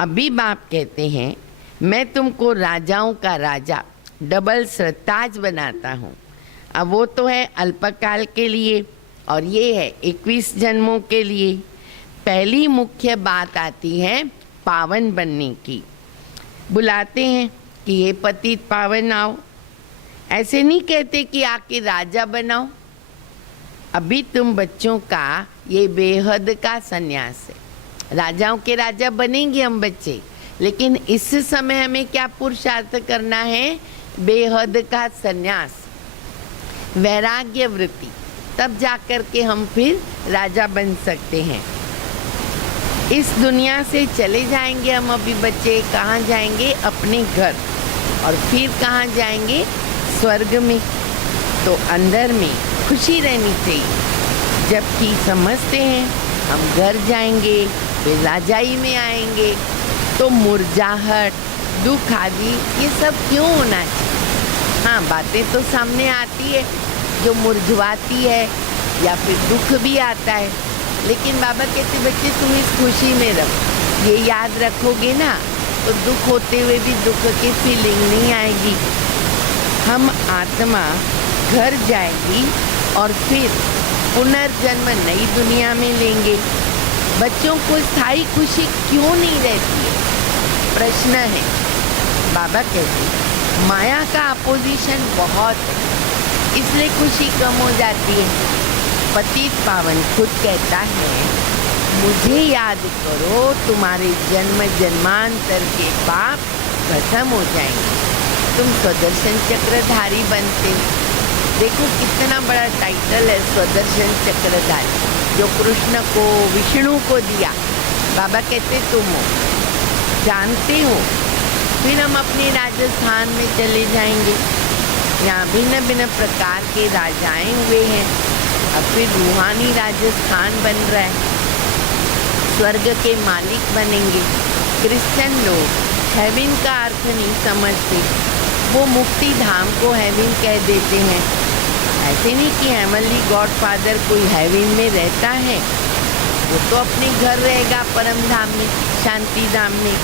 अभी बाप कहते हैं, मैं तुमको राजाओं का राजा डबल सरताज बनाता हूँ। अब वो तो है अल्पकाल के लिए, और ये है 21 जन्मों के लिए। पहली मुख्य बात आती है पावन बनने की। बुलाते हैं कि ये पतित पावन आओ, ऐसे नहीं कहते कि आके राजा बनाओ। अभी तुम बच्चों का ये बेहद का संन्यास है। राजाओं के राजा बनेंगे हम बच्चे, लेकिन इस समय हमें क्या पुरुषार्थ करना है, बेहद का संन्यास, वैराग्य वृत्ति, तब जाकर के हम फिर राजा बन सकते हैं। इस दुनिया से चले जाएंगे हम अभी बच्चे, कहाँ जाएंगे, अपने घर, और फिर कहाँ जाएंगे, स्वर्ग में। तो अंदर में खुशी रहनी चाहिए। जबकि समझते हैं हम घर जाएंगे, फिर राजाई में आएंगे, तो मुरझाहट, दुख आदि ये सब क्यों होना चाहिए। हाँ, बातें तो सामने आती है जो मुरझवाती है, या फिर दुख भी आता है, लेकिन बाबा कहते बच्चे तुम इस खुशी में रहो। ये याद रखोगे ना, तो दुख होते हुए भी दुख की फीलिंग नहीं आएगी। हम आत्मा घर जाएगी और फिर पुनर्जन्म नई दुनिया में लेंगे। बच्चों को स्थायी खुशी क्यों नहीं रहती है, प्रश्न है। बाबा कहते माया का अपोजिशन बहुत है, इसलिए खुशी कम हो जाती है। पतित पावन खुद कहता है, मुझे याद करो, तुम्हारे जन्म जन्मांतर के पाप खत्म हो जाएंगे, तुम स्वदर्शन चक्रधारी बनते। देखो कितना बड़ा टाइटल है स्वदर्शन चक्रधारी, जो कृष्ण को विष्णु को दिया। बाबा कहते तुम हो, जानते हो। फिर हम अपने राजस्थान में चले जाएंगे, यहाँ भिन्न भिन्न प्रकार के राजाएं हुए हैं। अब फिर रूहानी राजस्थान बन रहा है, स्वर्ग के मालिक बनेंगे। क्रिश्चियन लोग हेवन का अर्थ नहीं समझते, वो मुक्ति धाम को हेवन कह देते हैं। ऐसे नहीं कि हेवनली गॉड फादर कोई हेवन में रहता है, वो तो अपने घर रहेगा परम धाम में, शांति धाम में।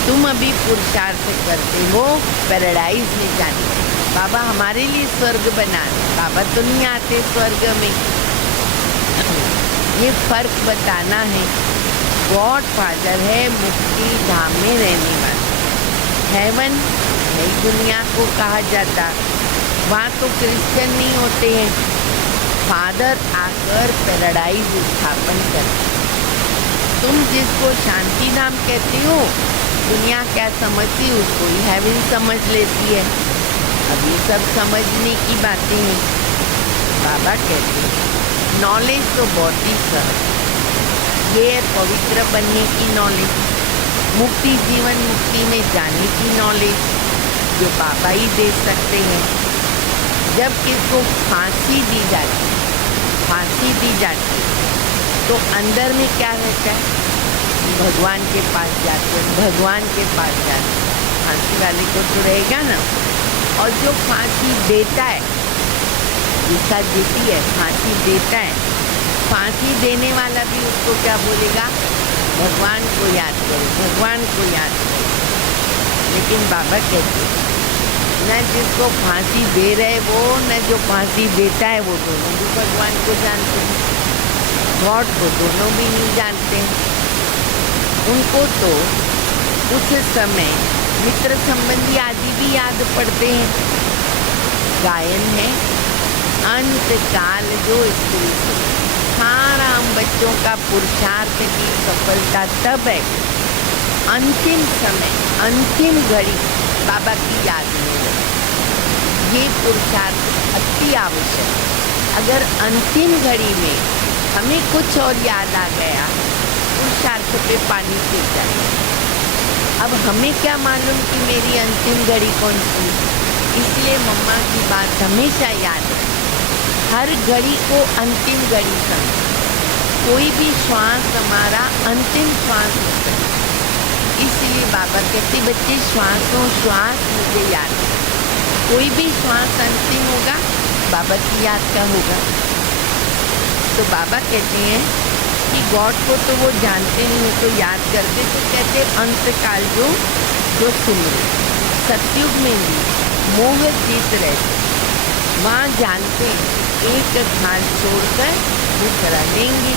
तुम अभी पुरुषार्थ करते हो पैराडाइज में जाने। बाबा हमारे लिए स्वर्ग बना दे, बाबा तो नहीं आते स्वर्ग में। ये फर्क बताना है। गॉड फादर है मुक्ति धाम में रहने वाला। हेवन नई दुनिया को कहा जाता, वहाँ तो क्रिश्चियन नहीं होते हैं। फादर आकर पैराडाइज स्थापन करते। तुम जिसको शांति धाम कहते हो, दुनिया क्या समझती उसको ही हेवन समझ लेती है। अब ये सब समझने की बातें हैं। बाबा कहते हैं नॉलेज तो बहुत ही सहज, ये है पवित्र बनने की नॉलेज, मुक्ति जीवन मुक्ति में जाने की नॉलेज, जो बाबा ही दे सकते हैं। जब किसको फांसी दी जाती तो अंदर में क्या रहता है? भगवान के पास जाते हैं, भगवान के पास जाते हैं। फांसी वाले को तो रहेगा ना। और जो फांसी देता है, जिसका जीती है फांसी देता है, फांसी देने वाला भी उसको क्या बोलेगा? भगवान को याद करो, भगवान को याद करो। लेकिन बाबा कहते हैं न जिसको फांसी दे रहे वो, न जो फांसी देता है वो, दोनों भी भगवान को जानते हैं। गॉड को दोनों भी नहीं जानते हैं। उनको तो उस समय मित्र संबंधी आदि भी याद पड़ते हैं। गायन है अंत काल जो स्त्री से, सारा हम बच्चों का पुरुषार्थ की सफलता तब है अंतिम समय, अंतिम घड़ी बाबा की याद में लगे। ये पुरुषार्थ अति आवश्यक है। अगर अंतिम घड़ी में हमें कुछ और याद आ गया, पुरुषार्थ पे पानी फिर जाएगा। अब हमें क्या मालूम कि मेरी अंतिम घड़ी कौन सी? इसलिए मम्मा की बात हमेशा याद है। हर घड़ी को अंतिम घड़ी समझो। कोई भी श्वास हमारा अंतिम श्वास होता है। इसलिए बाबा कहते बच्चे श्वासों श्वास मुझे याद है। कोई भी श्वास अंतिम होगा, बाबा की याद का होगा। तो बाबा कहते हैं कि गॉड को तो वो जानते नहीं, तो याद करते, तो कहते अंतकाल जो सुमरे। सतयुग में भी मोह जीत रहते, वहाँ जानते हैं एक खाल छोड़कर दूसरा लेंगे,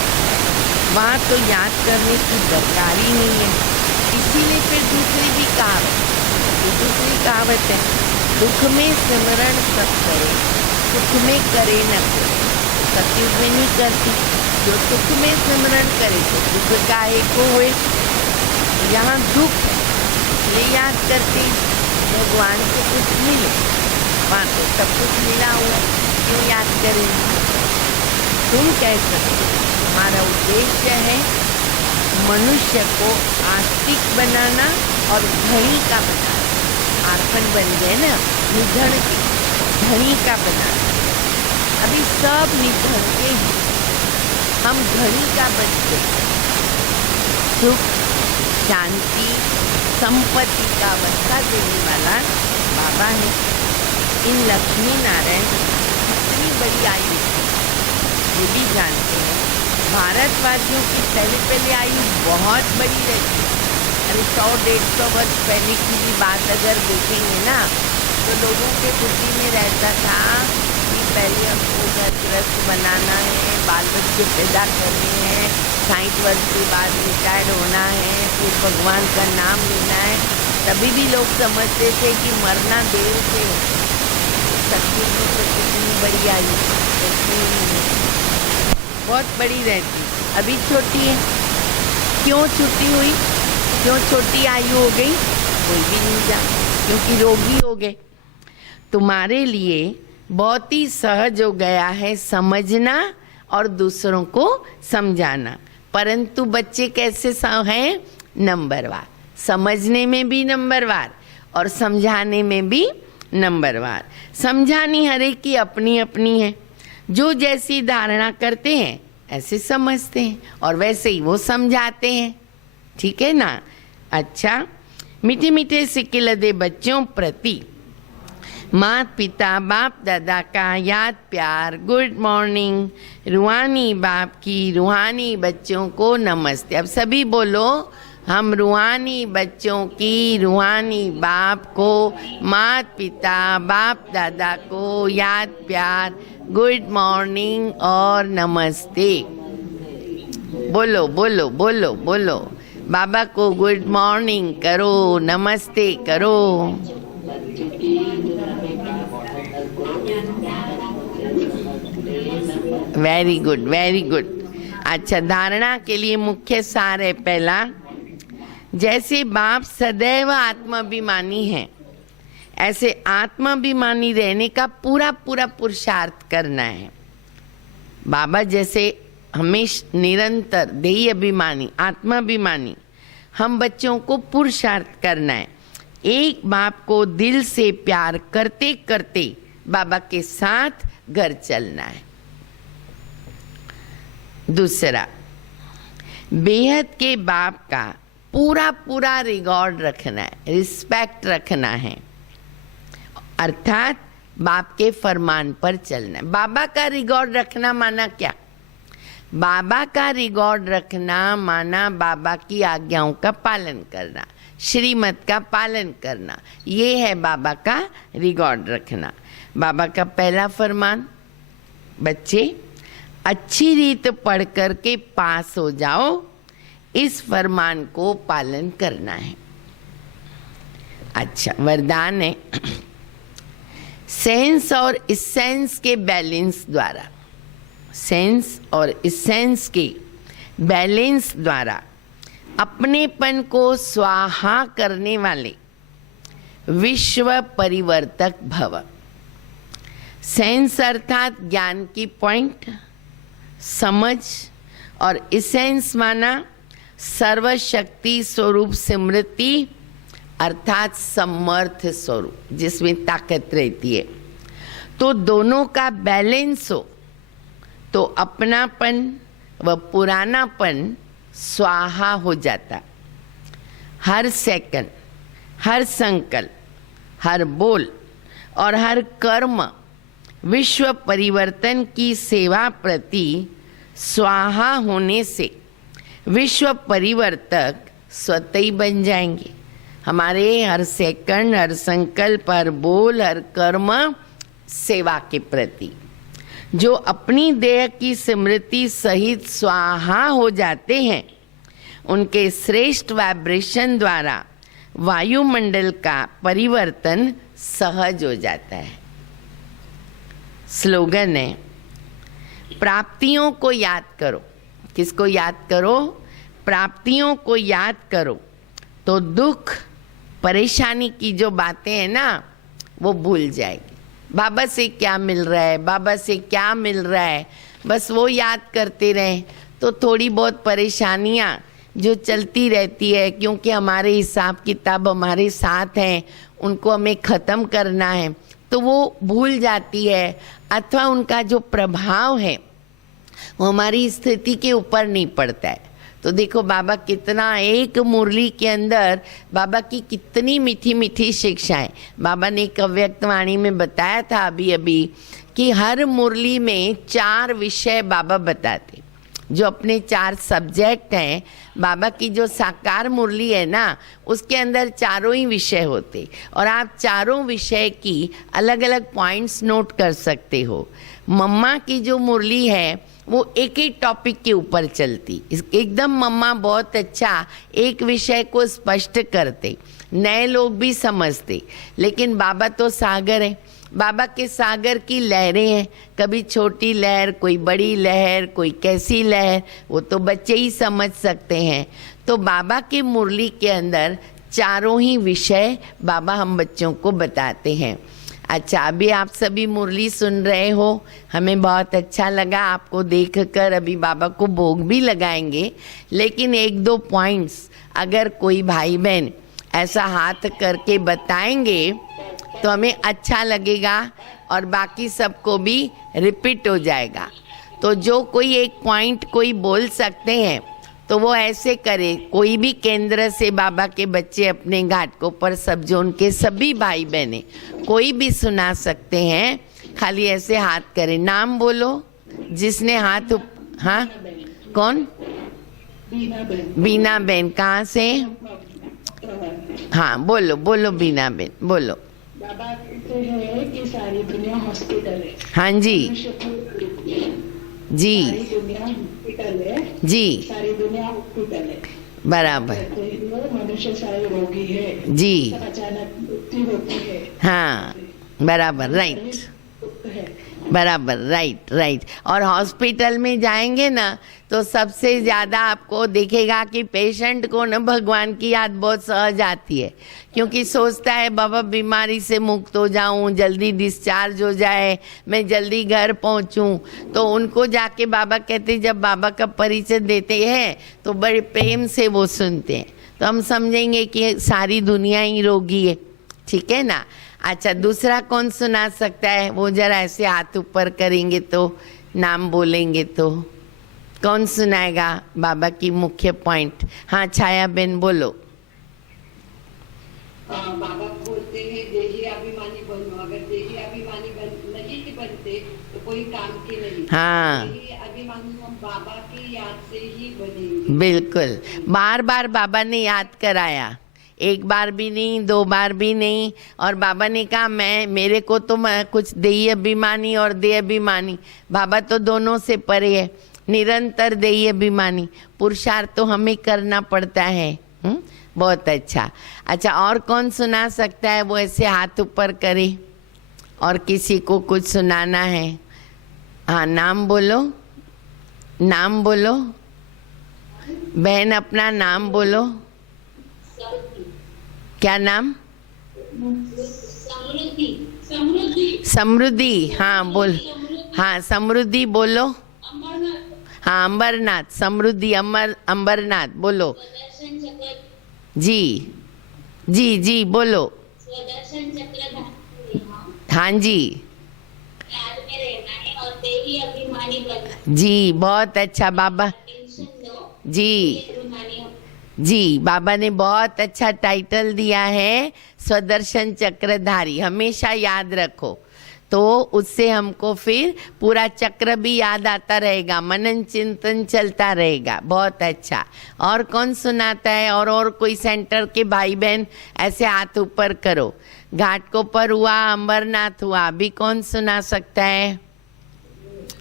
वहाँ तो याद करने की दरकार ही नहीं है। इसीलिए फिर दूसरी भी कहावत, दूसरी कहावत है दुख में सिमरण सब करे, सुख में करे न कोई। सतयुग में नहीं करती, जो सुख में सिमरण करे तो दुख काहे को हुए। यहाँ दुख है इसलिए याद करते, भगवान को कुछ मिले, वहाँ तो सब कुछ मिला हुआ, क्यों याद करेंगे? तुम कह सकते हमारा उद्देश्य है मनुष्य को आस्तिक बनाना और धनी का बनाना। आर्पण बन गए ना, निधन के, धनी का बनाना। अभी सब निधन के हैं, हम धनी का बनते। सुख शांति संपत्ति का बच्चा देने वाला बाबा है। इन लक्ष्मी नारायण कितनी बड़ी आयु ये भी जानते हैं। भारतवासियों की पहले आयु बहुत बड़ी रहती है। अरे 100-150 वर्ष पहले की भी बात अगर देखेंगे ना, तो लोगों के बुद्धि में रहता था कि पहले हमको घर गृहस्थ बनाना है, बाल बच्चे पैदा करने हैं, 60 वर्ष के बाद रिटायर होना है, फिर भगवान का नाम लेना है। तभी भी लोग समझते थे कि मरना देर से हो। सत्युग में तो कितनी बड़ी आयु बहुत बड़ी रहती, अभी छोटी है। क्यों छोटी हुई, क्यों छोटी आयु हो गई? कोई भी नहीं जाना, क्योंकि रोगी हो गए। तुम्हारे लिए बहुत ही सहज हो गया है समझना और दूसरों को समझाना। परंतु बच्चे कैसे हैं? नंबरवार, समझने में भी नंबरवार और समझाने में भी नंबरवार। समझानी हर एक की अपनी अपनी है। जो जैसी धारणा करते हैं ऐसे समझते हैं और वैसे ही वो समझाते हैं। ठीक है ना? अच्छा, मीठे मीठे सिक्के लदे बच्चों प्रति माता पिता बाप दादा का याद प्यार, गुड मॉर्निंग। रूहानी बाप की रूहानी बच्चों को नमस्ते। अब सभी बोलो, हम रूहानी बच्चों की रूहानी बाप को, माता पिता बाप दादा को याद प्यार, गुड मॉर्निंग और नमस्ते। बोलो बोलो बोलो बोलो। बाबा को गुड मॉर्निंग करो, नमस्ते करो। Very good very good. अच्छा, धारणा के लिए मुख्य सार है पहला, जैसे बाप सदैव आत्माभिमानी है, ऐसे आत्माभिमानी रहने का पूरा पूरा पुरुषार्थ करना है। बाबा जैसे हमेशा निरंतर ध्येय अभिमानी, आत्माभिमानी, हम बच्चों को पुरुषार्थ करना है। एक बाप को दिल से प्यार करते करते बाबा के साथ घर चलना है। दूसरा, बेहद के बाप का पूरा पूरा रिकॉर्ड रखना है, रिस्पेक्ट रखना है, अर्थात बाप के फरमान पर चलना है। बाबा का रिकॉर्ड रखना माना क्या? बाबा का रिकॉर्ड रखना माना बाबा की आज्ञाओं का पालन करना, श्रीमत का पालन करना, ये है बाबा का रिकॉर्ड रखना। बाबा का पहला फरमान, बच्चे अच्छी रीत पढ़ कर के पास हो जाओ, इस फरमान को पालन करना है। अच्छा, वरदान है, सेंस और इसेंस के बैलेंस द्वारा, सेंस और इसेंस के बैलेंस द्वारा अपनेपन को स्वाहा करने वाले विश्व परिवर्तक भव। सेंस अर्थात ज्ञान की पॉइंट, समझ, और इसेंस माना सर्वशक्ति स्वरूप स्मृति अर्थात समर्थ स्वरूप, जिसमें ताकत रहती है। तो दोनों का बैलेंस हो तो अपनापन व पुरानापन स्वाहा हो जाता। हर सेकंड, हर संकल्प, हर बोल और हर कर्म विश्व परिवर्तन की सेवा प्रति स्वाहा होने से विश्व परिवर्तक स्वतः ही बन जाएंगे। हमारे हर सेकंड, हर संकल्प, हर बोल, हर कर्म सेवा के प्रति जो अपनी देह की स्मृति सहित स्वाहा हो जाते हैं, उनके श्रेष्ठ वाइब्रेशन द्वारा वायुमंडल का परिवर्तन सहज हो जाता है। स्लोगन है, प्राप्तियों को याद करो। किसको याद करो? प्राप्तियों को याद करो तो दुख परेशानी की जो बातें हैं ना, वो भूल जाएगी। बाबा से क्या मिल रहा है, बाबा से क्या मिल रहा है, बस वो याद करते रहें तो थोड़ी बहुत परेशानियाँ जो चलती रहती है, क्योंकि हमारे हिसाब किताब हमारे साथ हैं, उनको हमें ख़त्म करना है, तो वो भूल जाती है, अथवा उनका जो प्रभाव है वो हमारी स्थिति के ऊपर नहीं पड़ता है। तो देखो बाबा कितना, एक मुरली के अंदर बाबा की कितनी मीठी मीठी शिक्षाएं। बाबा ने एक अव्यक्त वाणी में बताया था अभी अभी कि हर मुरली में 4 विषय बाबा बताते, जो अपने 4 सब्जेक्ट हैं। बाबा की जो साकार मुरली है ना, उसके अंदर चारों ही विषय होते, और आप चारों विषय की अलग अलग पॉइंट्स नोट कर सकते हो। मम्मा की जो मुरली है वो एक ही टॉपिक के ऊपर चलती, एकदम मम्मा बहुत अच्छा एक विषय को स्पष्ट करते, नए लोग भी समझते। लेकिन बाबा तो सागर है, बाबा के सागर की लहरें हैं, कभी छोटी लहर, कोई बड़ी लहर, कोई कैसी लहर, वो तो बच्चे ही समझ सकते हैं। तो बाबा की मुरली के अंदर चारों ही विषय बाबा हम बच्चों को बताते हैं। अच्छा, अभी आप सभी मुरली सुन रहे हो, हमें बहुत अच्छा लगा आपको देखकर। अभी बाबा को भोग भी लगाएंगे, लेकिन 1-2 पॉइंट्स अगर कोई भाई बहन ऐसा हाथ करके बताएंगे तो हमें अच्छा लगेगा और बाकी सबको भी रिपीट हो जाएगा। तो जो कोई एक पॉइंट कोई बोल सकते हैं तो वो ऐसे करे, कोई भी केंद्र से बाबा के बच्चे अपने घाटों पर, सब जो उनके सभी भाई बहने कोई भी सुना सकते हैं, खाली ऐसे हाथ करें, नाम बोलो जिसने हाथ हाँ, कौन? बीना बहन। कहाँ से? हाँ, बोलो बोलो बीना बहन, बोलो। बाबा कहते हैं कि सारी दुनिया हॉस्पिटल है। हाँ जी, जी सारी दुनिया हॉस्पिटल है, जी सारी दुनिया हॉस्पिटल है। बराबर वो मनुष्य सारे रोगी है, जी सब अचानक मृत्यु होती है। हाँ बराबर राइट दुख है। बराबर राइट राइट। और हॉस्पिटल में जाएंगे ना तो सबसे ज़्यादा आपको दिखेगा कि पेशेंट को ना भगवान की याद बहुत सहज आती है, क्योंकि सोचता है बाबा बीमारी से मुक्त हो जाऊं, जल्दी डिस्चार्ज हो जाए, मैं जल्दी घर पहुंचूं। तो उनको जाके बाबा कहते, जब बाबा का परिचय देते हैं तो बड़े प्रेम से वो सुनते हैं, तो हम समझेंगे कि सारी दुनिया ही रोगी है। ठीक है ना। अच्छा, दूसरा कौन सुना सकता है? वो जरा ऐसे हाथ ऊपर करेंगे तो नाम बोलेंगे तो कौन सुनाएगा बाबा की मुख्य पॉइंट? हाँ छाया बेन बोलो। बाबा बोलते हैं देही अभिमानी बनो, अगर देही अभिमानी नहीं बनते तो कोई काम की नहीं। हाँ देही अभिमानी हम बाबा की याद से ही बनेंगे। बिल्कुल, बार बार बाबा ने याद कराया, एक बार भी नहीं, दो बार भी नहीं। और बाबा ने कहा मेरे को तो कुछ देही अभिमानी और देह अभिमानी, बाबा तो दोनों से परे है, निरंतर देही अभिमानी। पुरुषार्थ तो हमें करना पड़ता है। बहुत अच्छा। अच्छा, और कौन सुना सकता है? वो ऐसे हाथ ऊपर करे। और किसी को कुछ सुनाना है? हाँ नाम बोलो, नाम बोलो बहन, अपना नाम बोलो। क्या नाम? समृद्धि। हाँ बोल, हाँ समृद्धि बोलो। हाँ अंबरनाथ, समृद्धि अंबरनाथ बोलो। जी जी जी बोलो। हाँ जी जी बहुत अच्छा बाबा जी जी। बाबा ने बहुत अच्छा टाइटल दिया है, स्वदर्शन चक्रधारी। हमेशा याद रखो तो उससे हमको फिर पूरा चक्र भी याद आता रहेगा, मनन चिंतन चलता रहेगा। बहुत अच्छा। और कौन सुनाता है? और कोई सेंटर के भाई बहन ऐसे हाथ ऊपर करो। घाटकोपर हुआ, अंबरनाथ हुआ, अभी कौन सुना सकता है?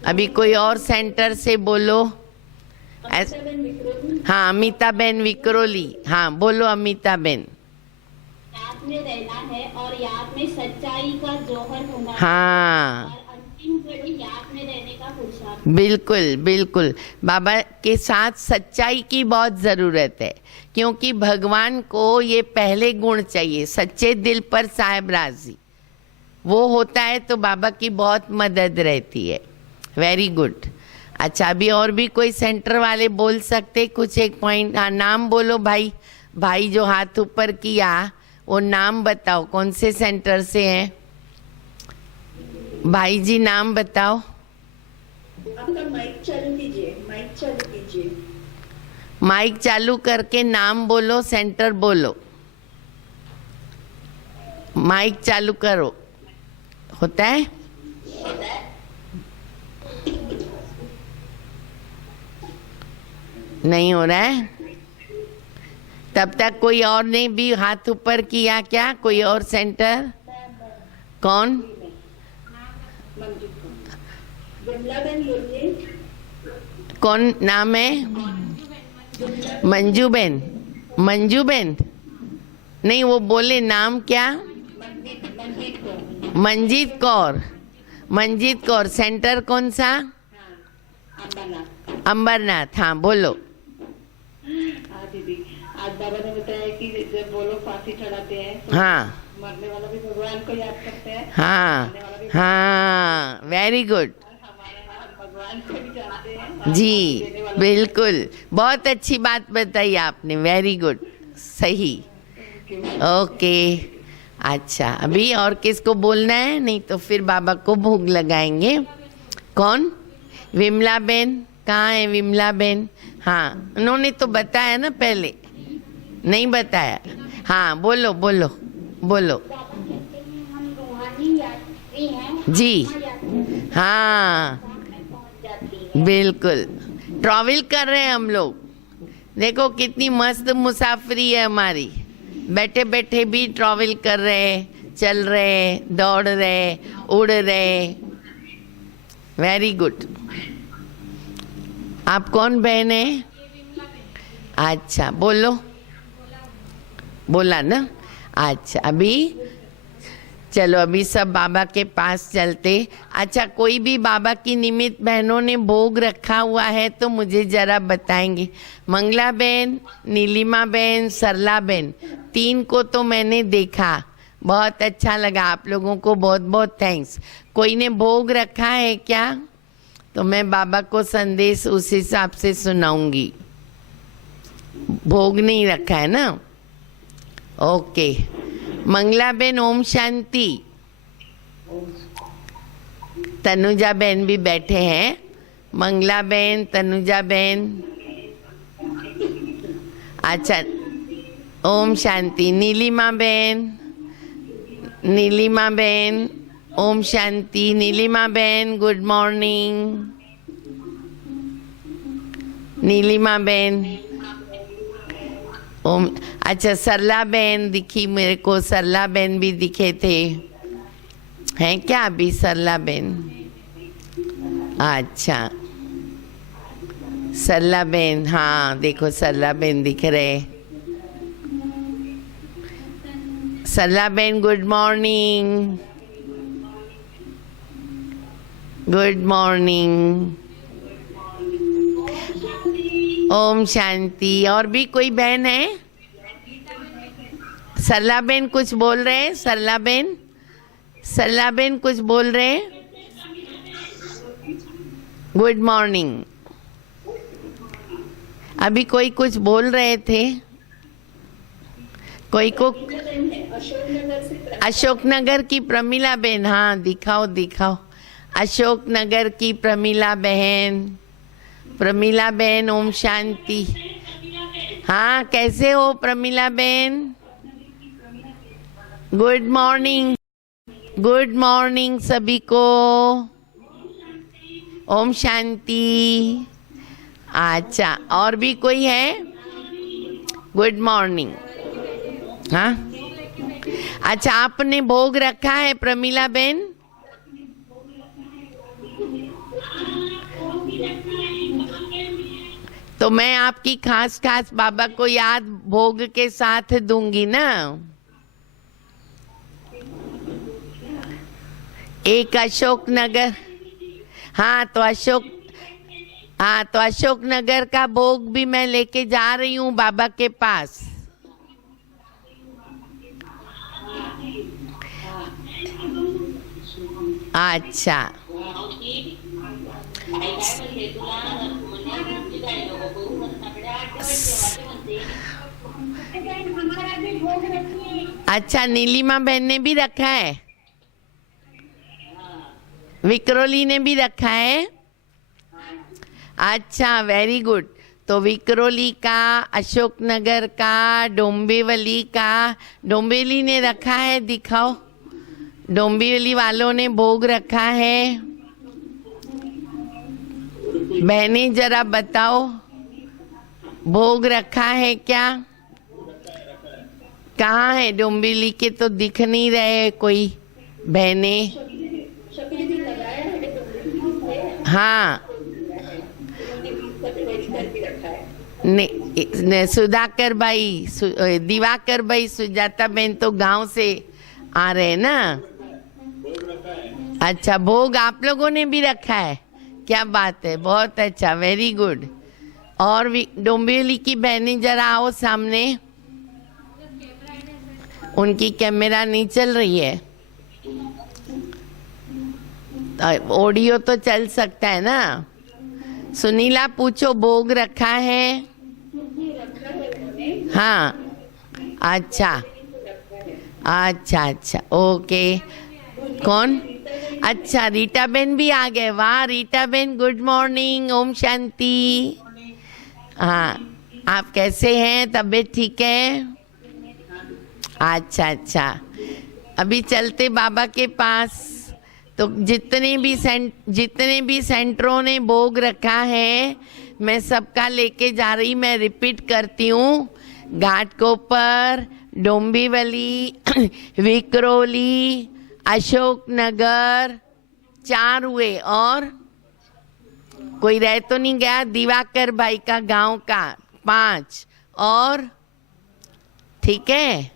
अभी कोई और सेंटर से बोलो। हाँ अमिता बेन विक्रोली। हाँ बोलो अमिता बेन। याद में रहना है और याद में सच्चाई का जौहर होना। हाँ और अंतिम घड़ी याद में रहने का पुरुषार्थ। बिल्कुल बिल्कुल। बाबा के साथ सच्चाई की बहुत ज़रूरत है, क्योंकि भगवान को ये पहले गुण चाहिए, सच्चे दिल पर साहिब राजी। वो होता है तो बाबा की बहुत मदद रहती है। Very good. अच्छा, अभी और भी कोई सेंटर वाले बोल सकते कुछ एक पॉइंट? हाँ नाम बोलो भाई। भाई जो हाथ ऊपर किया वो नाम बताओ, कौन से सेंटर से हैं भाई जी? नाम बताओ। आपका माइक चालू कीजिए, माइक चालू कीजिए। माइक चालू करके नाम बोलो, सेंटर बोलो। माइक चालू करो। होता है? नहीं हो रहा है? तब तक कोई और ने भी हाथ ऊपर किया क्या? कोई और सेंटर? कौन? कौन नाम है? मंजू बेन। मंजू बेन नहीं, वो बोले नाम क्या? मंजीत कौर। मंजीत कौर। सेंटर कौन सा? अंबरनाथ। हाँ बोलो। हाँ दीदी, आज बाबा ने बताया कि जब वो लोग फांसी चढ़ाते हैं तो हाँ मरने वाला भी भगवान को याद करते हैं। हाँ हाँ वेरी गुड भगवान को भी जानते हैं। जी बिल्कुल, बहुत अच्छी बात बताई आपने। वेरी गुड, सही। ओके अच्छा, अभी और किसको बोलना है? नहीं तो फिर बाबा को भोग लगाएंगे। कौन? विमला बेन। कहाँ है विमला बेन? हाँ उन्होंने तो बताया ना पहले। नहीं बताया? हाँ बोलो बोलो बोलो। हम रूहानी यात्री हैं। जी हाँ बिल्कुल, ट्रैवल कर रहे हैं हम लोग। देखो कितनी मस्त मुसाफरी है हमारी। बैठे बैठे भी ट्रैवल कर रहे, चल रहे, दौड़ रहे, उड़ रहे। Very good. आप कौन बहन है? अच्छा बोलो, बोला ना। अच्छा अभी चलो, अभी सब बाबा के पास चलते। अच्छा कोई भी बाबा की निमित्त बहनों ने भोग रखा हुआ है तो मुझे जरा बताएंगे। मंगला बहन, नीलिमा बहन, सरला बहन, 3 को तो मैंने देखा, बहुत अच्छा लगा। आप लोगों को बहुत बहुत थैंक्स। कोई ने भोग रखा है क्या? तो मैं बाबा को संदेश उस हिसाब से सुनाऊंगी। भोग नहीं रखा है ना? ओके। मंगला बहन ओम शांति। तनुजा बहन भी बैठे हैं। मंगला बहन, तनुजा बहन, अच्छा ओम शांति। नीलिमा बहन, नीलिमा बहन ओम शांति। नीलिमा बहन गुड मॉर्निंग। नीलिमा बहन ओम। अच्छा सरला बहन दिखी मेरे को, सरला बहन भी दिखे थे, हैं क्या अभी सरला बहन? अच्छा सरला बहन, हाँ देखो सरला बहन दिख रहे। सरला बहन good morning, good morning, Om Shanti. और भी कोई बहन है? सरला बहन कुछ बोल रहे हैं? सरला बहन, सरला बहन कुछ बोल रहे हैं? Good morning. अभी कोई कुछ बोल रहे थे, कोई को। अशोकनगर की प्रमिला बहन, हाँ दिखाओ दिखाओ। अशोकनगर की प्रमिला बहन, प्रमिला बहन ओम शांति। हाँ कैसे हो प्रमिला बहन? गुड मॉर्निंग, गुड मॉर्निंग सभी को, ओम शांति। अच्छा और भी कोई है? Good morning. हाँ अच्छा आपने भोग रखा है प्रमिला बहन? तो मैं आपकी खास खास बाबा को याद भोग के साथ दूंगी ना। एक अशोकनगर, हाँ तो अशोकनगर का भोग भी मैं लेके जा रही हूँ बाबा के पास। अच्छा अच्छा नीलिमा बहन ने भी रखा है, विक्रोली ने भी रखा है। अच्छा वेरी गुड। तो विक्रोली का, अशोकनगर का, डोंबिवली का, डोंबिवली ने रखा है, दिखाओ। डोंबिवली वालों ने भोग रखा है। बहनें जरा बताओ भोग रखा है क्या? कहाँ है डोंबिवली के? तो दिख नहीं रहे कोई बहनें। हाँ सुधाकर भाई, दिवाकर भाई, सुजाता बहन तो गांव से आ रहे हैं ना। अच्छा भोग आप लोगों ने भी रखा है, क्या बात है, बहुत अच्छा, वेरी गुड। और भी डोंबिवली की बहनें जरा आओ सामने। उनकी कैमरा नहीं चल रही है, ऑडियो तो चल सकता है ना। सुनीला पूछो भोग रखा है? हाँ अच्छा अच्छा अच्छा ओके। कौन? अच्छा रीटा बहन भी आ गए, वाह रीटा बहन गुड मॉर्निंग, ओम शांति। हाँ आप कैसे हैं, तबीयत ठीक है? अच्छा अच्छा अभी चलते बाबा के पास। तो जितने भी सेंटरों ने भोग रखा है मैं सबका लेके जा रही। मैं रिपीट करती हूँ, घाटकोपर, डोंबिवली, विक्रोली, अशोकनगर 4 हुए और कोई रह तो नहीं गया? दिवाकर भाई का गांव का 5 और ठीक है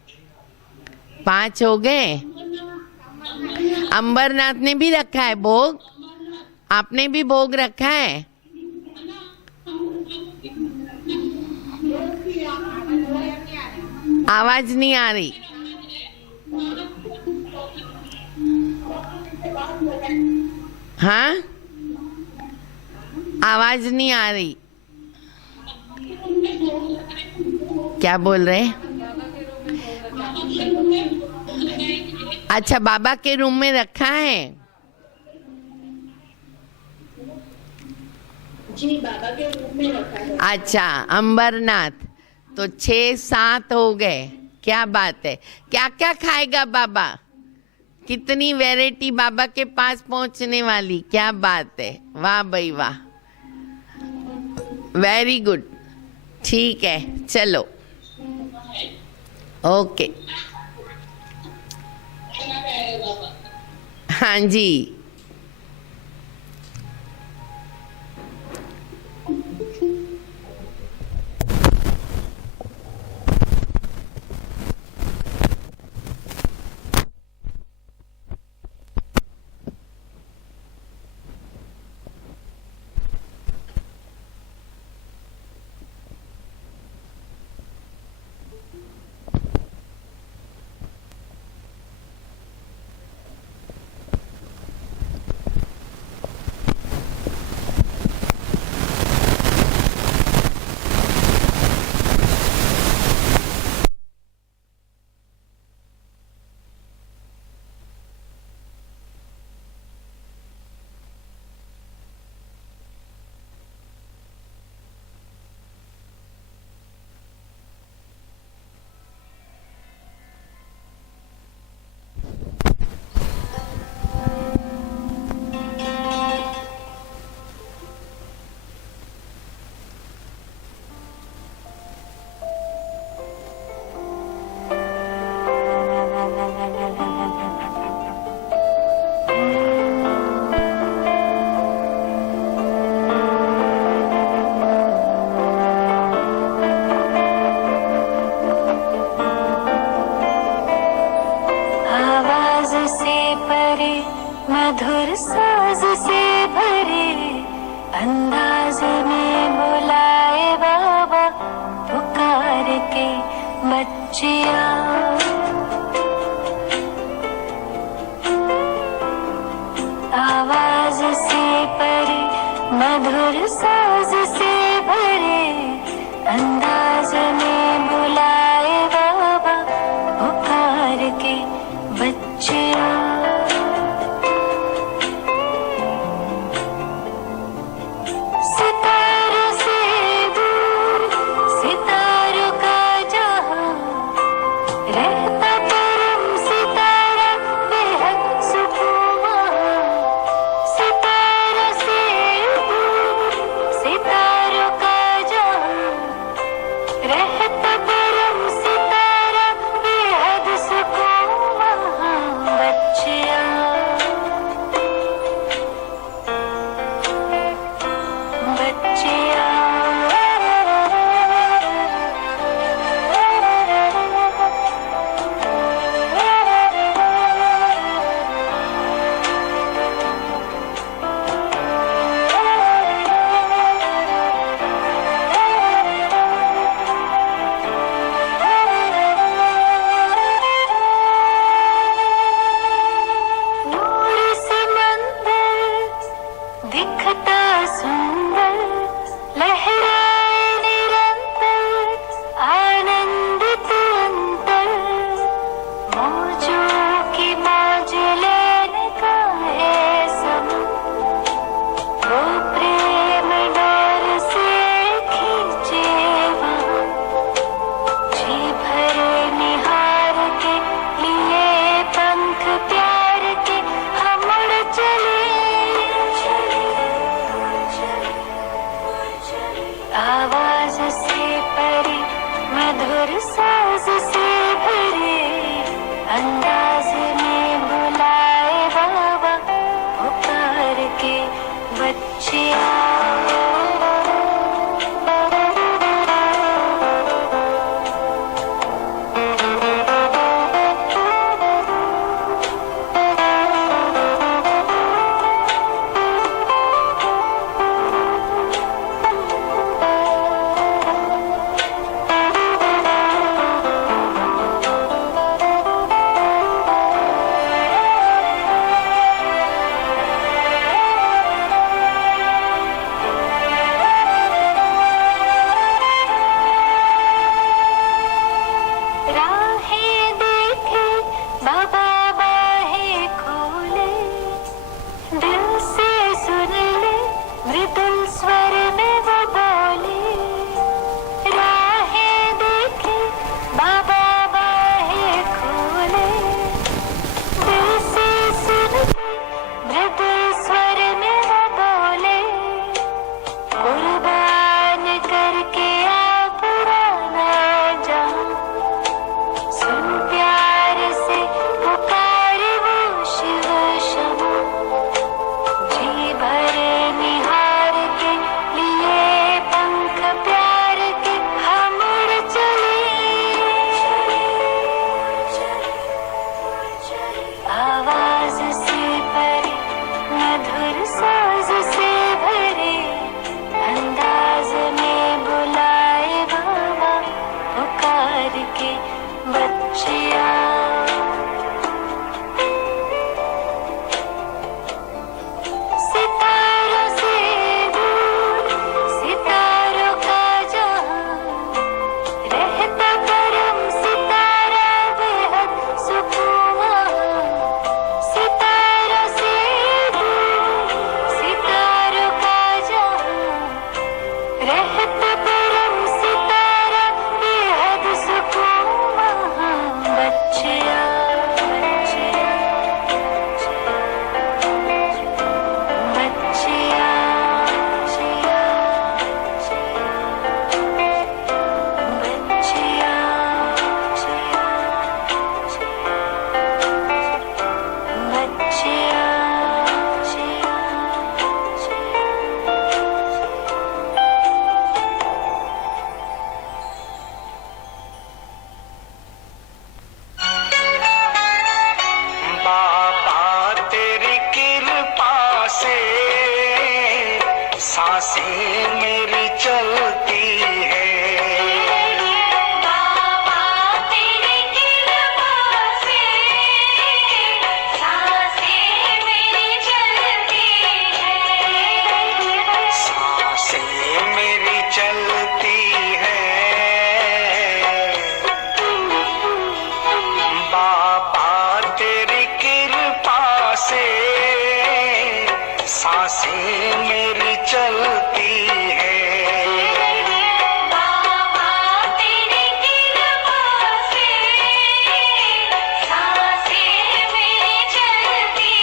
5 हो गए। अंबरनाथ ने भी रखा है भोग, आपने भी भोग रखा है? आवाज नहीं आ रही। हाँ, आवाज नहीं आ रही। क्या बोल रहे? अच्छा, बाबा के रूम में रखा है। जी बाबा के रूम में रखा है। अच्छा, अंबरनाथ तो 6-7 हो गए। क्या बात है। क्या क्या खाएगा बाबा? कितनी वैरायटी बाबा के पास पहुंचने वाली। क्या बात है, वाह भाई वाह, वेरी गुड। ठीक है, चलो ओके। हाँ जी, आवाज से परे मधुर साज से भरे अंदाज में बुलाए बाबा पुकार के बच्चिया। आवाज से परे मधुर साज से भरे अंदाज में बुलाए बाबा पुकार के बच्चिया। सितारों से दूर सितारों का जहां रहता परम सितारा बेहद सुकून वहां। सितारों से दूर सितारों का जहां रहता परम सितारा बेहद सुकून वहां। बच्चिया बच्चिया नूर समंदर दिखता सुंदर लहराए निरंतर आनंदित अंतर। मौजों की मौज लेने का है समय वो प्रेम डोर से खींचे वहाँ। जी भरे निहार के लिए पंख प्यार के हम उड़ चले। आवाज से परे मधुर साज से भरे अंदाज में बुलाए बाबा पुकार के बच्चिया। रहत परम सितारा बेहद सुकून वहाँ बच्चिया बच्चिया बच्चिया बाबा तेरी कृपा से सांसें मेरी चलती है। बाबा तेरी कृपा से सांसें मेरी चलती है। सांसें मेरी चलती है। बाबा तेरी कृपा से सांसें मेरी चलती है। बाबा तेरी कृपा से सांसें मेरी चलती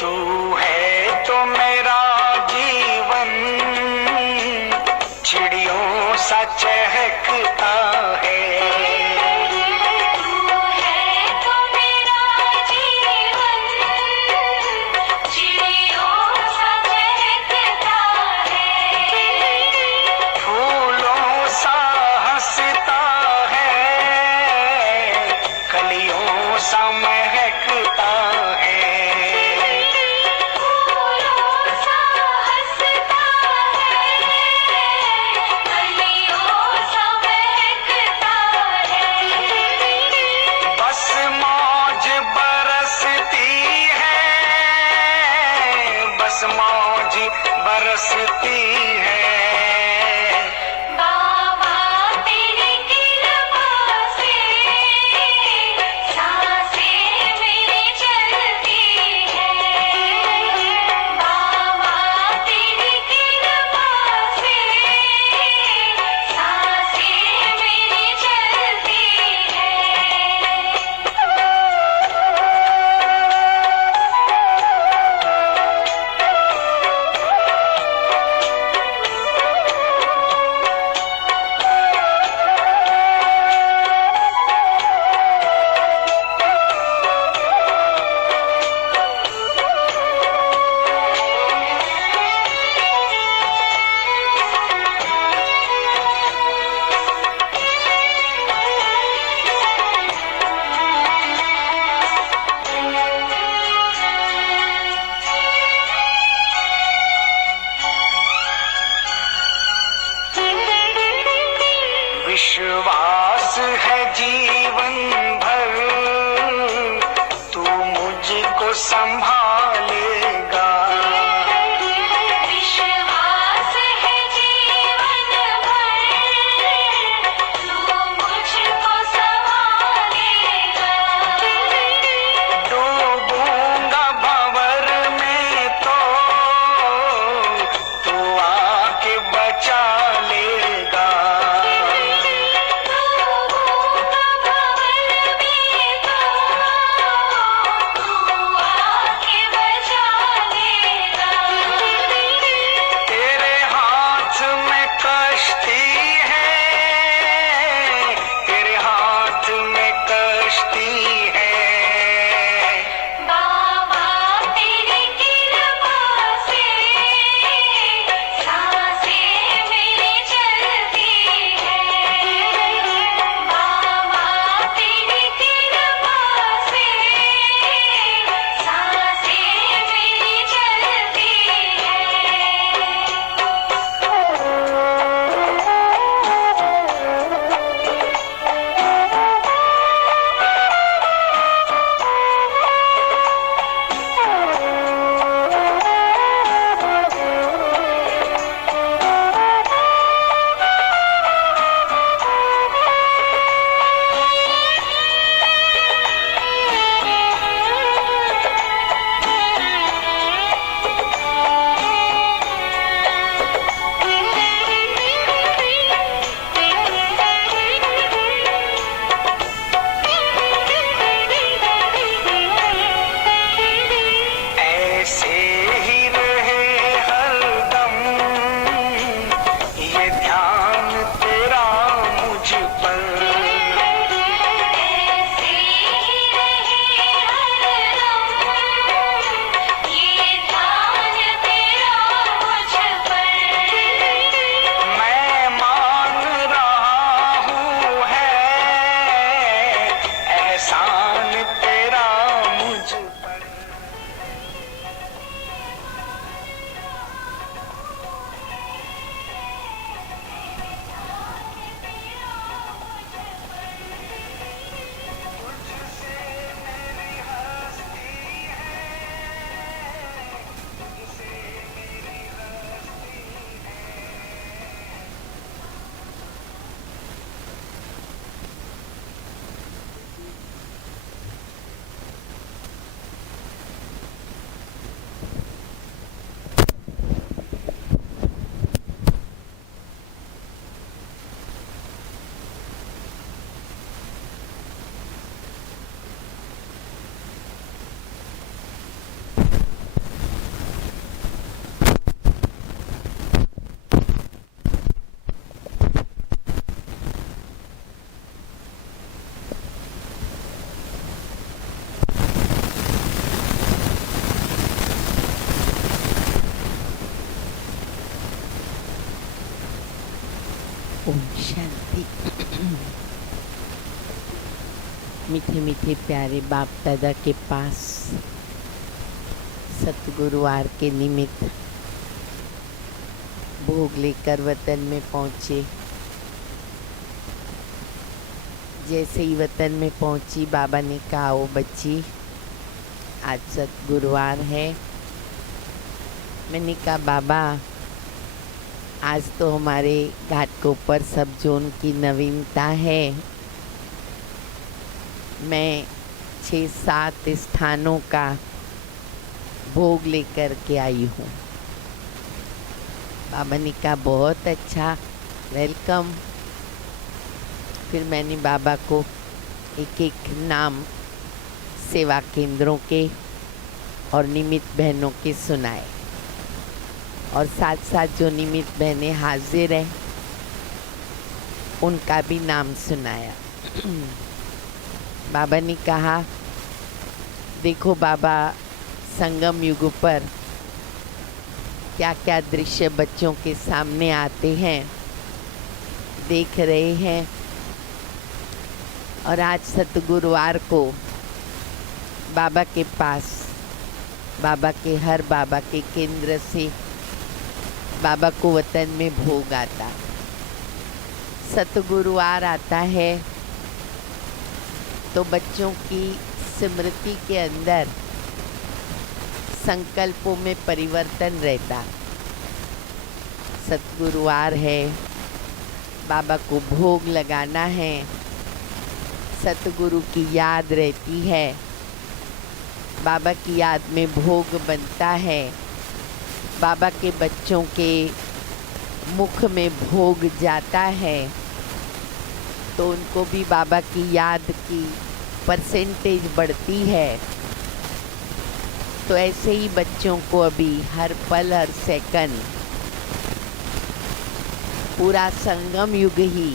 तू है तो मेरा जीवन चिड़ियों सा चहकता है। तू है तो मेरा जीवन चिड़ियों सा चहकता है। फूलों सा हंसता है, कलियों सा महकता है। फूलों सा हंसता है, कलियों सा महकता है। बस मौज बरसती है, बस मौज बरसती है। बाबा तेरी कृपा से सांसें मेरी चलती है। बाबा तेरी कृपा से सांसें मेरी चलती विश्वास है जीवन भर तू मुझको संभालेगा। विश्वास है जीवन भर तू मुझको संभालेगा। डूबूंगा भंवर में तो तू आके बचा लेगा। भंवर में तो तू आके मीठे मीठे प्यारे बाप दादा के पास सतगुरुवार के निमित्त भोग लेकर वतन में पहुँचे। जैसे ही वतन में पहुँची, बाबा ने कहा, ओ बच्ची, आज सतगुरुवार है। मैंने कहा, बाबा, आज तो हमारे घाटकोपर सब जोन की नवीनता है। मैं 6-7 स्थानों का भोग लेकर के आई हूँ। बाबा ने कहा, बहुत अच्छा, वेलकम। फिर मैंने बाबा को एक एक नाम सेवा केंद्रों के और निमित्त बहनों के सुनाए, और साथ साथ जो निमित्त बहनें हाजिर हैं उनका भी नाम सुनाया। बाबा ने कहा, देखो बाबा, संगम युग पर क्या क्या दृश्य बच्चों के सामने आते हैं, देख रहे हैं। और आज सतगुरुवार को बाबा के पास, बाबा के हर बाबा के केंद्र से बाबा को वतन में भोग आता। सतगुरुवार आता है तो बच्चों की स्मृति के अंदर संकल्पों में परिवर्तन रहता। सतगुरुवार है, बाबा को भोग लगाना है, सतगुरु की याद रहती है, बाबा की याद में भोग बनता है, बाबा के बच्चों के मुख में भोग जाता है, तो उनको भी बाबा की याद की परसेंटेज बढ़ती है। तो ऐसे ही बच्चों को अभी हर पल हर सेकंड पूरा संगम युग ही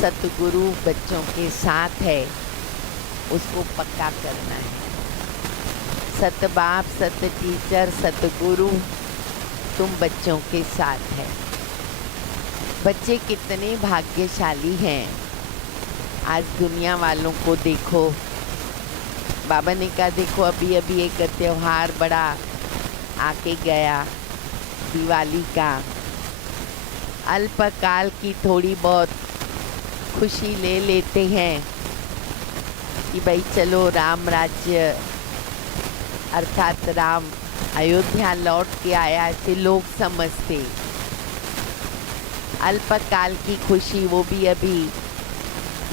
सतगुरु बच्चों के साथ है, उसको पक्का करना है। सत बाप, सत टीचर, सतगुरु तुम बच्चों के साथ है। बच्चे कितने भाग्यशाली हैं। आज दुनिया वालों को देखो। बाबा ने कहा, देखो अभी अभी एक त्योहार बड़ा आके गया, दिवाली का। अल्पकाल की थोड़ी बहुत खुशी ले लेते हैं कि भाई चलो राम राज्य अर्थात राम अयोध्या लौट के आया, ऐसे लोग समझते। अल्पकाल की खुशी वो भी अभी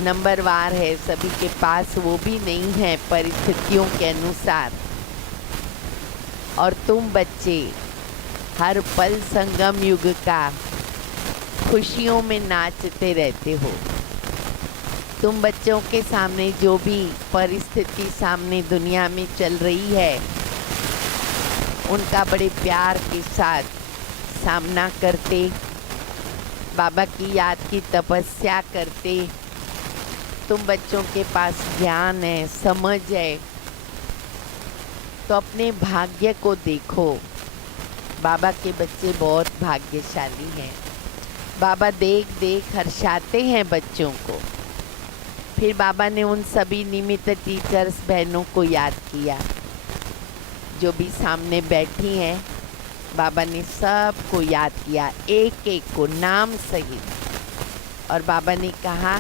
नंबरवार है, सभी के पास वो भी नहीं है परिस्थितियों के अनुसार। और तुम बच्चे हर पल संगम युग का खुशियों में नाचते रहते हो। तुम बच्चों के सामने जो भी परिस्थिति सामने दुनिया में चल रही है, उनका बड़े प्यार के साथ सामना करते, बाबा की याद की तपस्या करते। तुम बच्चों के पास ज्ञान है, समझ है, तो अपने भाग्य को देखो। बाबा के बच्चे बहुत भाग्यशाली हैं। बाबा देख देख हर्षाते हैं बच्चों को। फिर बाबा ने उन सभी निमित्त टीचर्स बहनों को याद किया जो भी सामने बैठी हैं। बाबा ने सबको याद किया, एक एक को नाम सहित। और बाबा ने कहा,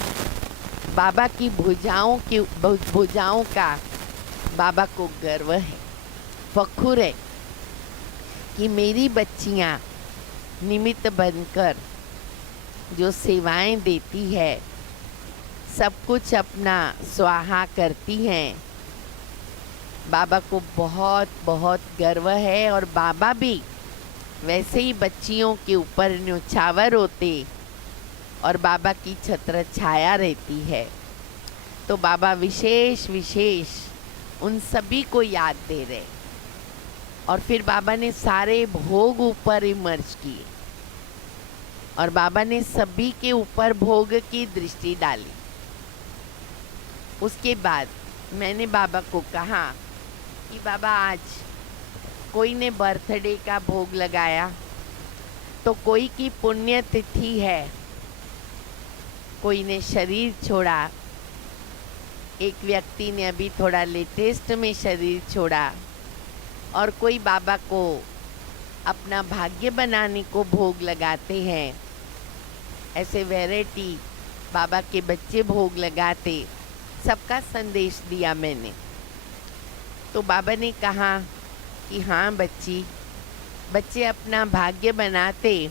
बाबा की भुजाओं का बाबा को गर्व है, फखुर है कि मेरी बच्चियां निमित्त बनकर जो सेवाएं देती है, सब कुछ अपना स्वाहा करती हैं। बाबा को बहुत बहुत गर्व है। और बाबा भी वैसे ही बच्चियों के ऊपर न्योछावर होते और बाबा की छत्र छाया रहती है। तो बाबा विशेष विशेष उन सभी को याद दे रहे। और फिर बाबा ने सारे भोग ऊपर इमर्ज किए और बाबा ने सभी के ऊपर भोग की दृष्टि डाली। उसके बाद मैंने बाबा को कहा कि बाबा, आज कोई ने बर्थडे का भोग लगाया, तो कोई की पुण्य तिथि है, कोई ने शरीर छोड़ा, एक व्यक्ति ने अभी थोड़ा लेटेस्ट में शरीर छोड़ा, और कोई बाबा को अपना भाग्य बनाने को भोग लगाते हैं। ऐसे वैरायटी बाबा के बच्चे भोग लगाते, सबका संदेश दिया मैंने। तो बाबा ने कहा कि हाँ बच्चे अपना भाग्य बनाते,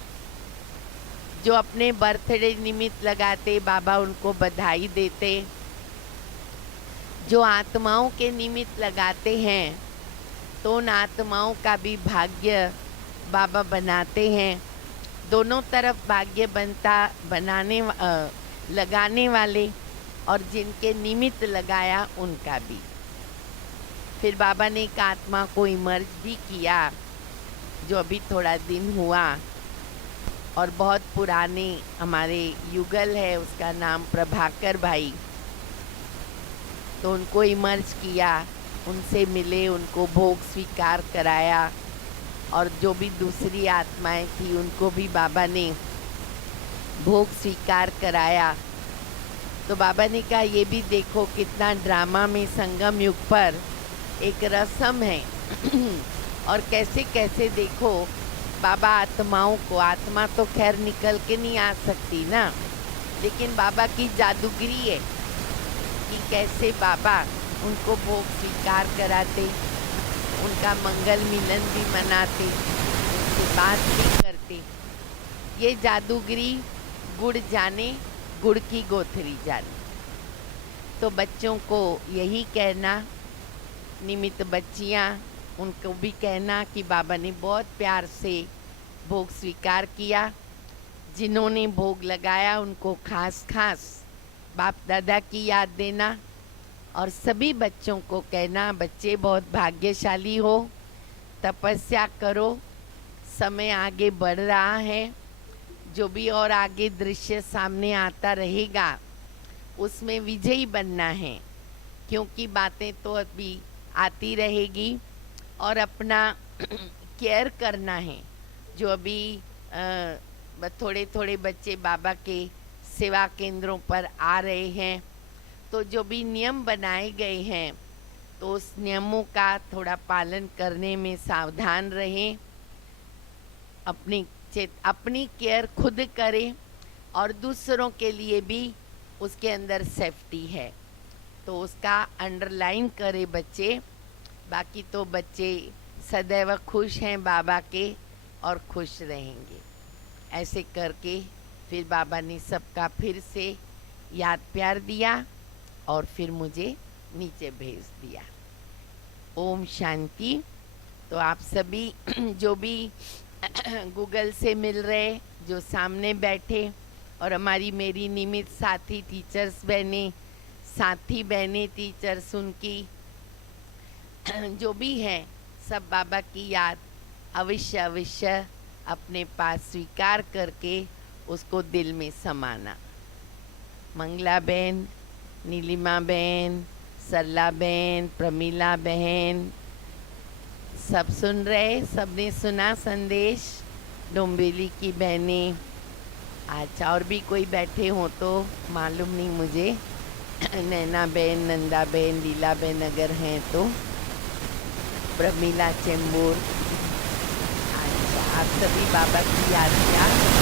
जो अपने बर्थडे निमित्त लगाते बाबा उनको बधाई देते, जो आत्माओं के निमित्त लगाते हैं तो उन आत्माओं का भी भाग्य बाबा बनाते हैं। दोनों तरफ भाग्य लगाने वाले और जिनके निमित्त लगाया उनका भी। फिर बाबा ने एक आत्मा को इमर्ज भी किया जो अभी थोड़ा दिन हुआ, और बहुत पुराने हमारे युगल है, उसका नाम प्रभाकर भाई। तो उनको इमर्ज किया, उनसे मिले, उनको भोग स्वीकार कराया, और जो भी दूसरी आत्माएं थी उनको भी बाबा ने भोग स्वीकार कराया। तो बाबा ने कहा ये भी देखो कितना ड्रामा में संगम युग पर एक रस्म है और कैसे कैसे देखो बाबा आत्माओं को, आत्मा तो खैर निकल के नहीं आ सकती ना, लेकिन बाबा की जादूगिरी है कि कैसे बाबा उनको भोग स्वीकार कराते, उनका मंगल मिलन भी मनाते, उनसे बात भी करते। ये जादूगिरी गुड़ जाने, गुड़ की गोथरी जाने। तो बच्चों को यही कहना, निमित्त बच्चियाँ, उनको भी कहना कि बाबा ने बहुत प्यार से भोग स्वीकार किया। जिन्होंने भोग लगाया उनको खास बाप दादा की याद देना, और सभी बच्चों को कहना बच्चे बहुत भाग्यशाली हो, तपस्या करो, समय आगे बढ़ रहा है, जो भी और आगे दृश्य सामने आता रहेगा उसमें विजयी बनना है, क्योंकि बातें तो अभी आती रहेगी, और अपना केयर करना है। जो अभी थोड़े थोड़े बच्चे बाबा के सेवा केंद्रों पर आ रहे हैं, तो जो भी नियम बनाए गए हैं तो उस नियमों का थोड़ा पालन करने में सावधान रहें, अपनी केयर खुद करें, और दूसरों के लिए भी उसके अंदर सेफ्टी है तो उसका अंडरलाइन करें बच्चे। बाकी तो बच्चे सदैव खुश हैं बाबा के और खुश रहेंगे। ऐसे करके फिर बाबा ने सबका फिर से याद प्यार दिया और फिर मुझे नीचे भेज दिया। ओम शांति। तो आप सभी जो भी गूगल से मिल रहे, जो सामने बैठे, और हमारी मेरी निमित्त साथी टीचर्स बहनें, साथी बहनें टीचर्स, उनकी जो भी हैं, सब बाबा की याद अवश्य अपने पास स्वीकार करके उसको दिल में समाना। मंगला बहन, नीलिमा बहन, सरला बहन, प्रमीला बहन, सब सुन रहे, सबने सुना संदेश। डोंबिवली की बहनें, अच्छा और भी कोई बैठे हो तो मालूम नहीं मुझे, नैना बहन, नंदा बहन, लीला बहन अगर हैं तो, प्रमीला चेंबूर। अच्छा, आप सभी बाबा की याद किया।